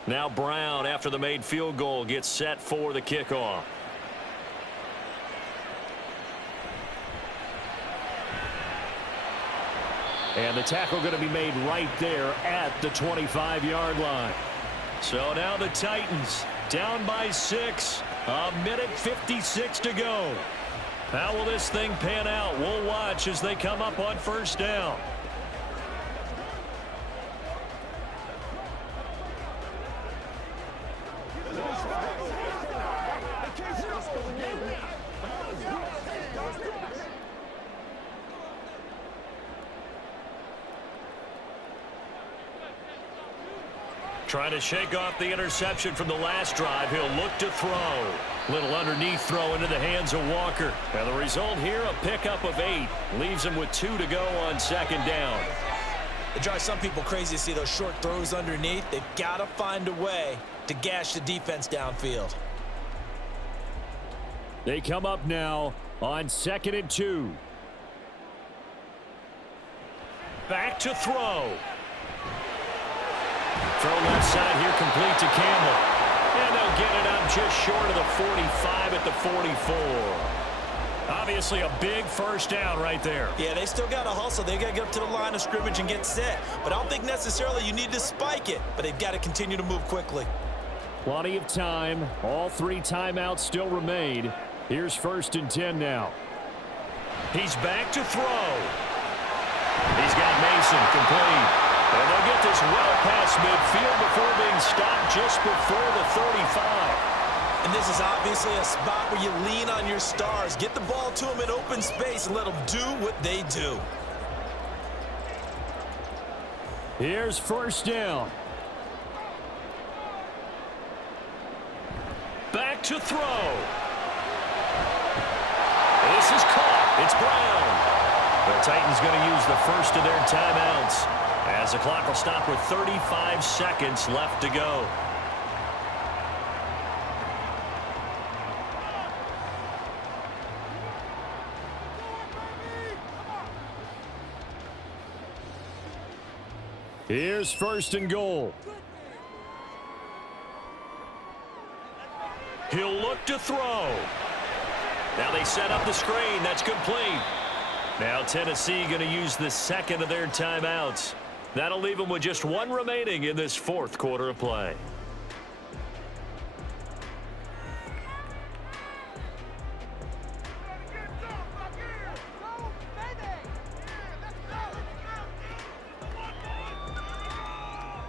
Now Brown, after the made field goal, gets set for the kickoff. And the tackle going to be made right there at the 25-yard line. So now the Titans down by 6. A minute 56 to go. How will this thing pan out? We'll watch as they come up on first down. Trying to shake off the interception from the last drive. He'll look to throw. Little underneath throw into the hands of Walker. And the result here, a pickup of 8. Leaves him with 2 to go on second down. It drives some people crazy to see those short throws underneath. They've got to find a way to gash the defense downfield. They come up now on 2nd and 2. Back to throw. Throw left side here, complete to Campbell. And they'll get it up just short of the 45 at the 44. Obviously a big first down right there. Yeah, they still got to hustle. They got to get up to the line of scrimmage and get set. But I don't think necessarily you need to spike it. But they've got to continue to move quickly. Plenty of time. All 3 timeouts still remain. Here's 1st and 10 now. He's back to throw. He's got Mason complete. And they'll get this well past midfield before being stopped just before the 35. And this is obviously a spot where you lean on your stars. Get the ball to them in open space and let them do what they do. Here's 1st down. Back to throw. This is caught. It's Brown. The Titans going to use the first of their timeouts, as the clock will stop with 35 seconds left to go. Here's 1st and goal. He'll look to throw. Now they set up the screen. That's complete. Now Tennessee going to use the second of their timeouts. That'll leave them with just 1 remaining in this 4th quarter of play.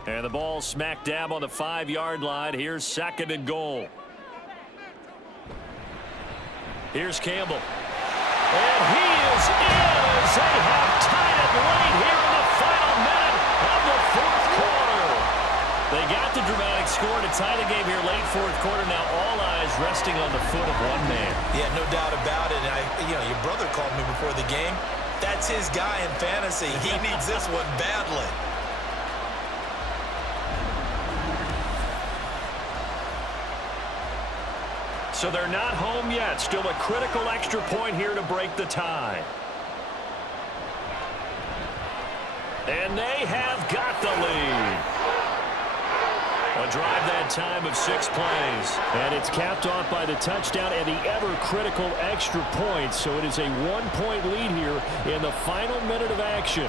And the ball smack dab on the 5-yard line. Here's 2nd and goal. Here's Campbell. And he is in as they have tied it late here in the final minute of the 4th quarter. They got the dramatic score to tie the game here late 4th quarter. Now all eyes resting on the foot of one man. Yeah, no doubt about it. And your brother called me before the game. That's his guy in fantasy. He needs this one badly. So they're not home yet. Still a critical extra point here to break the tie. And they have got the lead. A drive that time of 6 plays. And it's capped off by the touchdown and the ever-critical extra point. So it is a 1-point lead here in the final minute of action.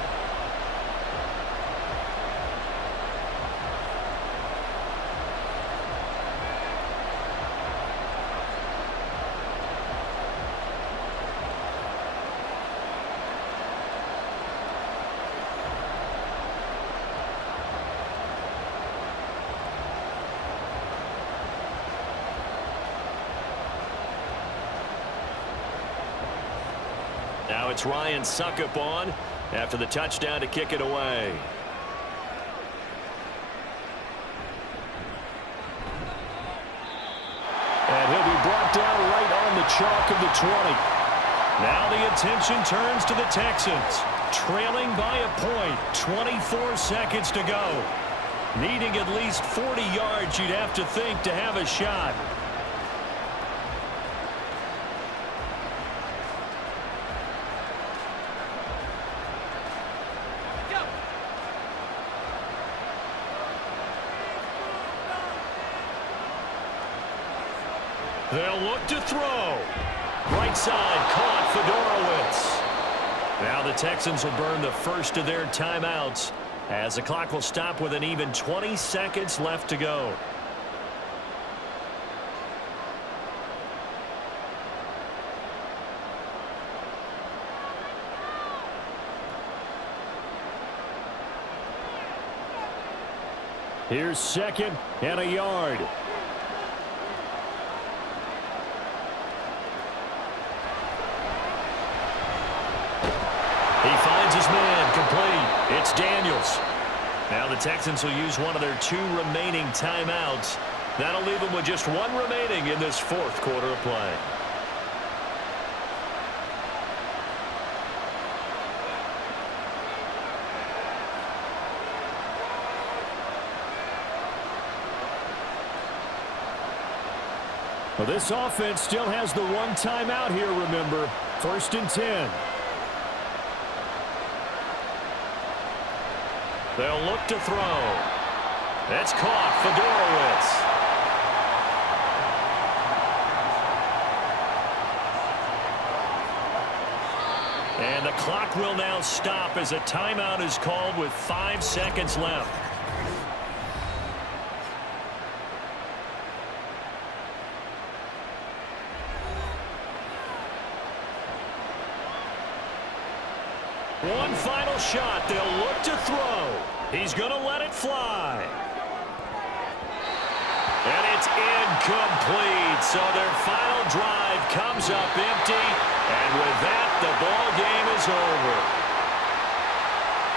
Now it's Ryan Suckup on after the touchdown to kick it away. And he'll be brought down right on the chalk of the 20. Now the attention turns to the Texans, trailing by a point, 24 seconds to go. Needing at least 40 yards, you'd have to think, to have a shot. They'll look to throw. Right side caught Fedorowicz. Now the Texans will burn the first of their timeouts as the clock will stop with an even 20 seconds left to go. Here's 2nd and a yard. He finds his man, complete. It's Daniels. Now the Texans will use one of their 2 remaining timeouts. That'll leave them with just 1 remaining in this 4th quarter of play. Well, this offense still has the 1 timeout here, remember. 1st and 10. They'll look to throw. That's caught. Fedorowicz. And the clock will now stop as a timeout is called with 5 seconds left. One final shot. They'll look to throw. He's going to let it fly. And it's incomplete. So their final drive comes up empty. And with that, the ball game is over.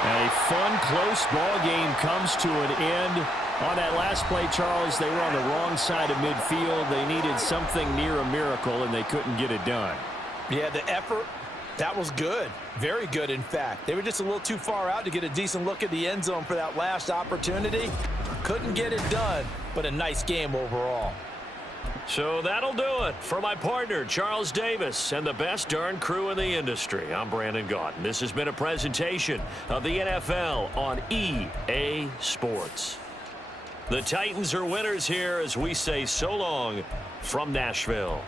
A fun, close ball game comes to an end. On that last play, Charles, they were on the wrong side of midfield. They needed something near a miracle, and they couldn't get it done. Yeah, the effort, that was good. Very good, in fact. They were just a little too far out to get a decent look at the end zone for that last opportunity. Couldn't get it done, but a nice game overall. So that'll do it for my partner, Charles Davis, and the best darn crew in the industry. I'm Brandon Gaudin. This has been a presentation of the NFL on EA Sports. The Titans are winners here as we say so long from Nashville.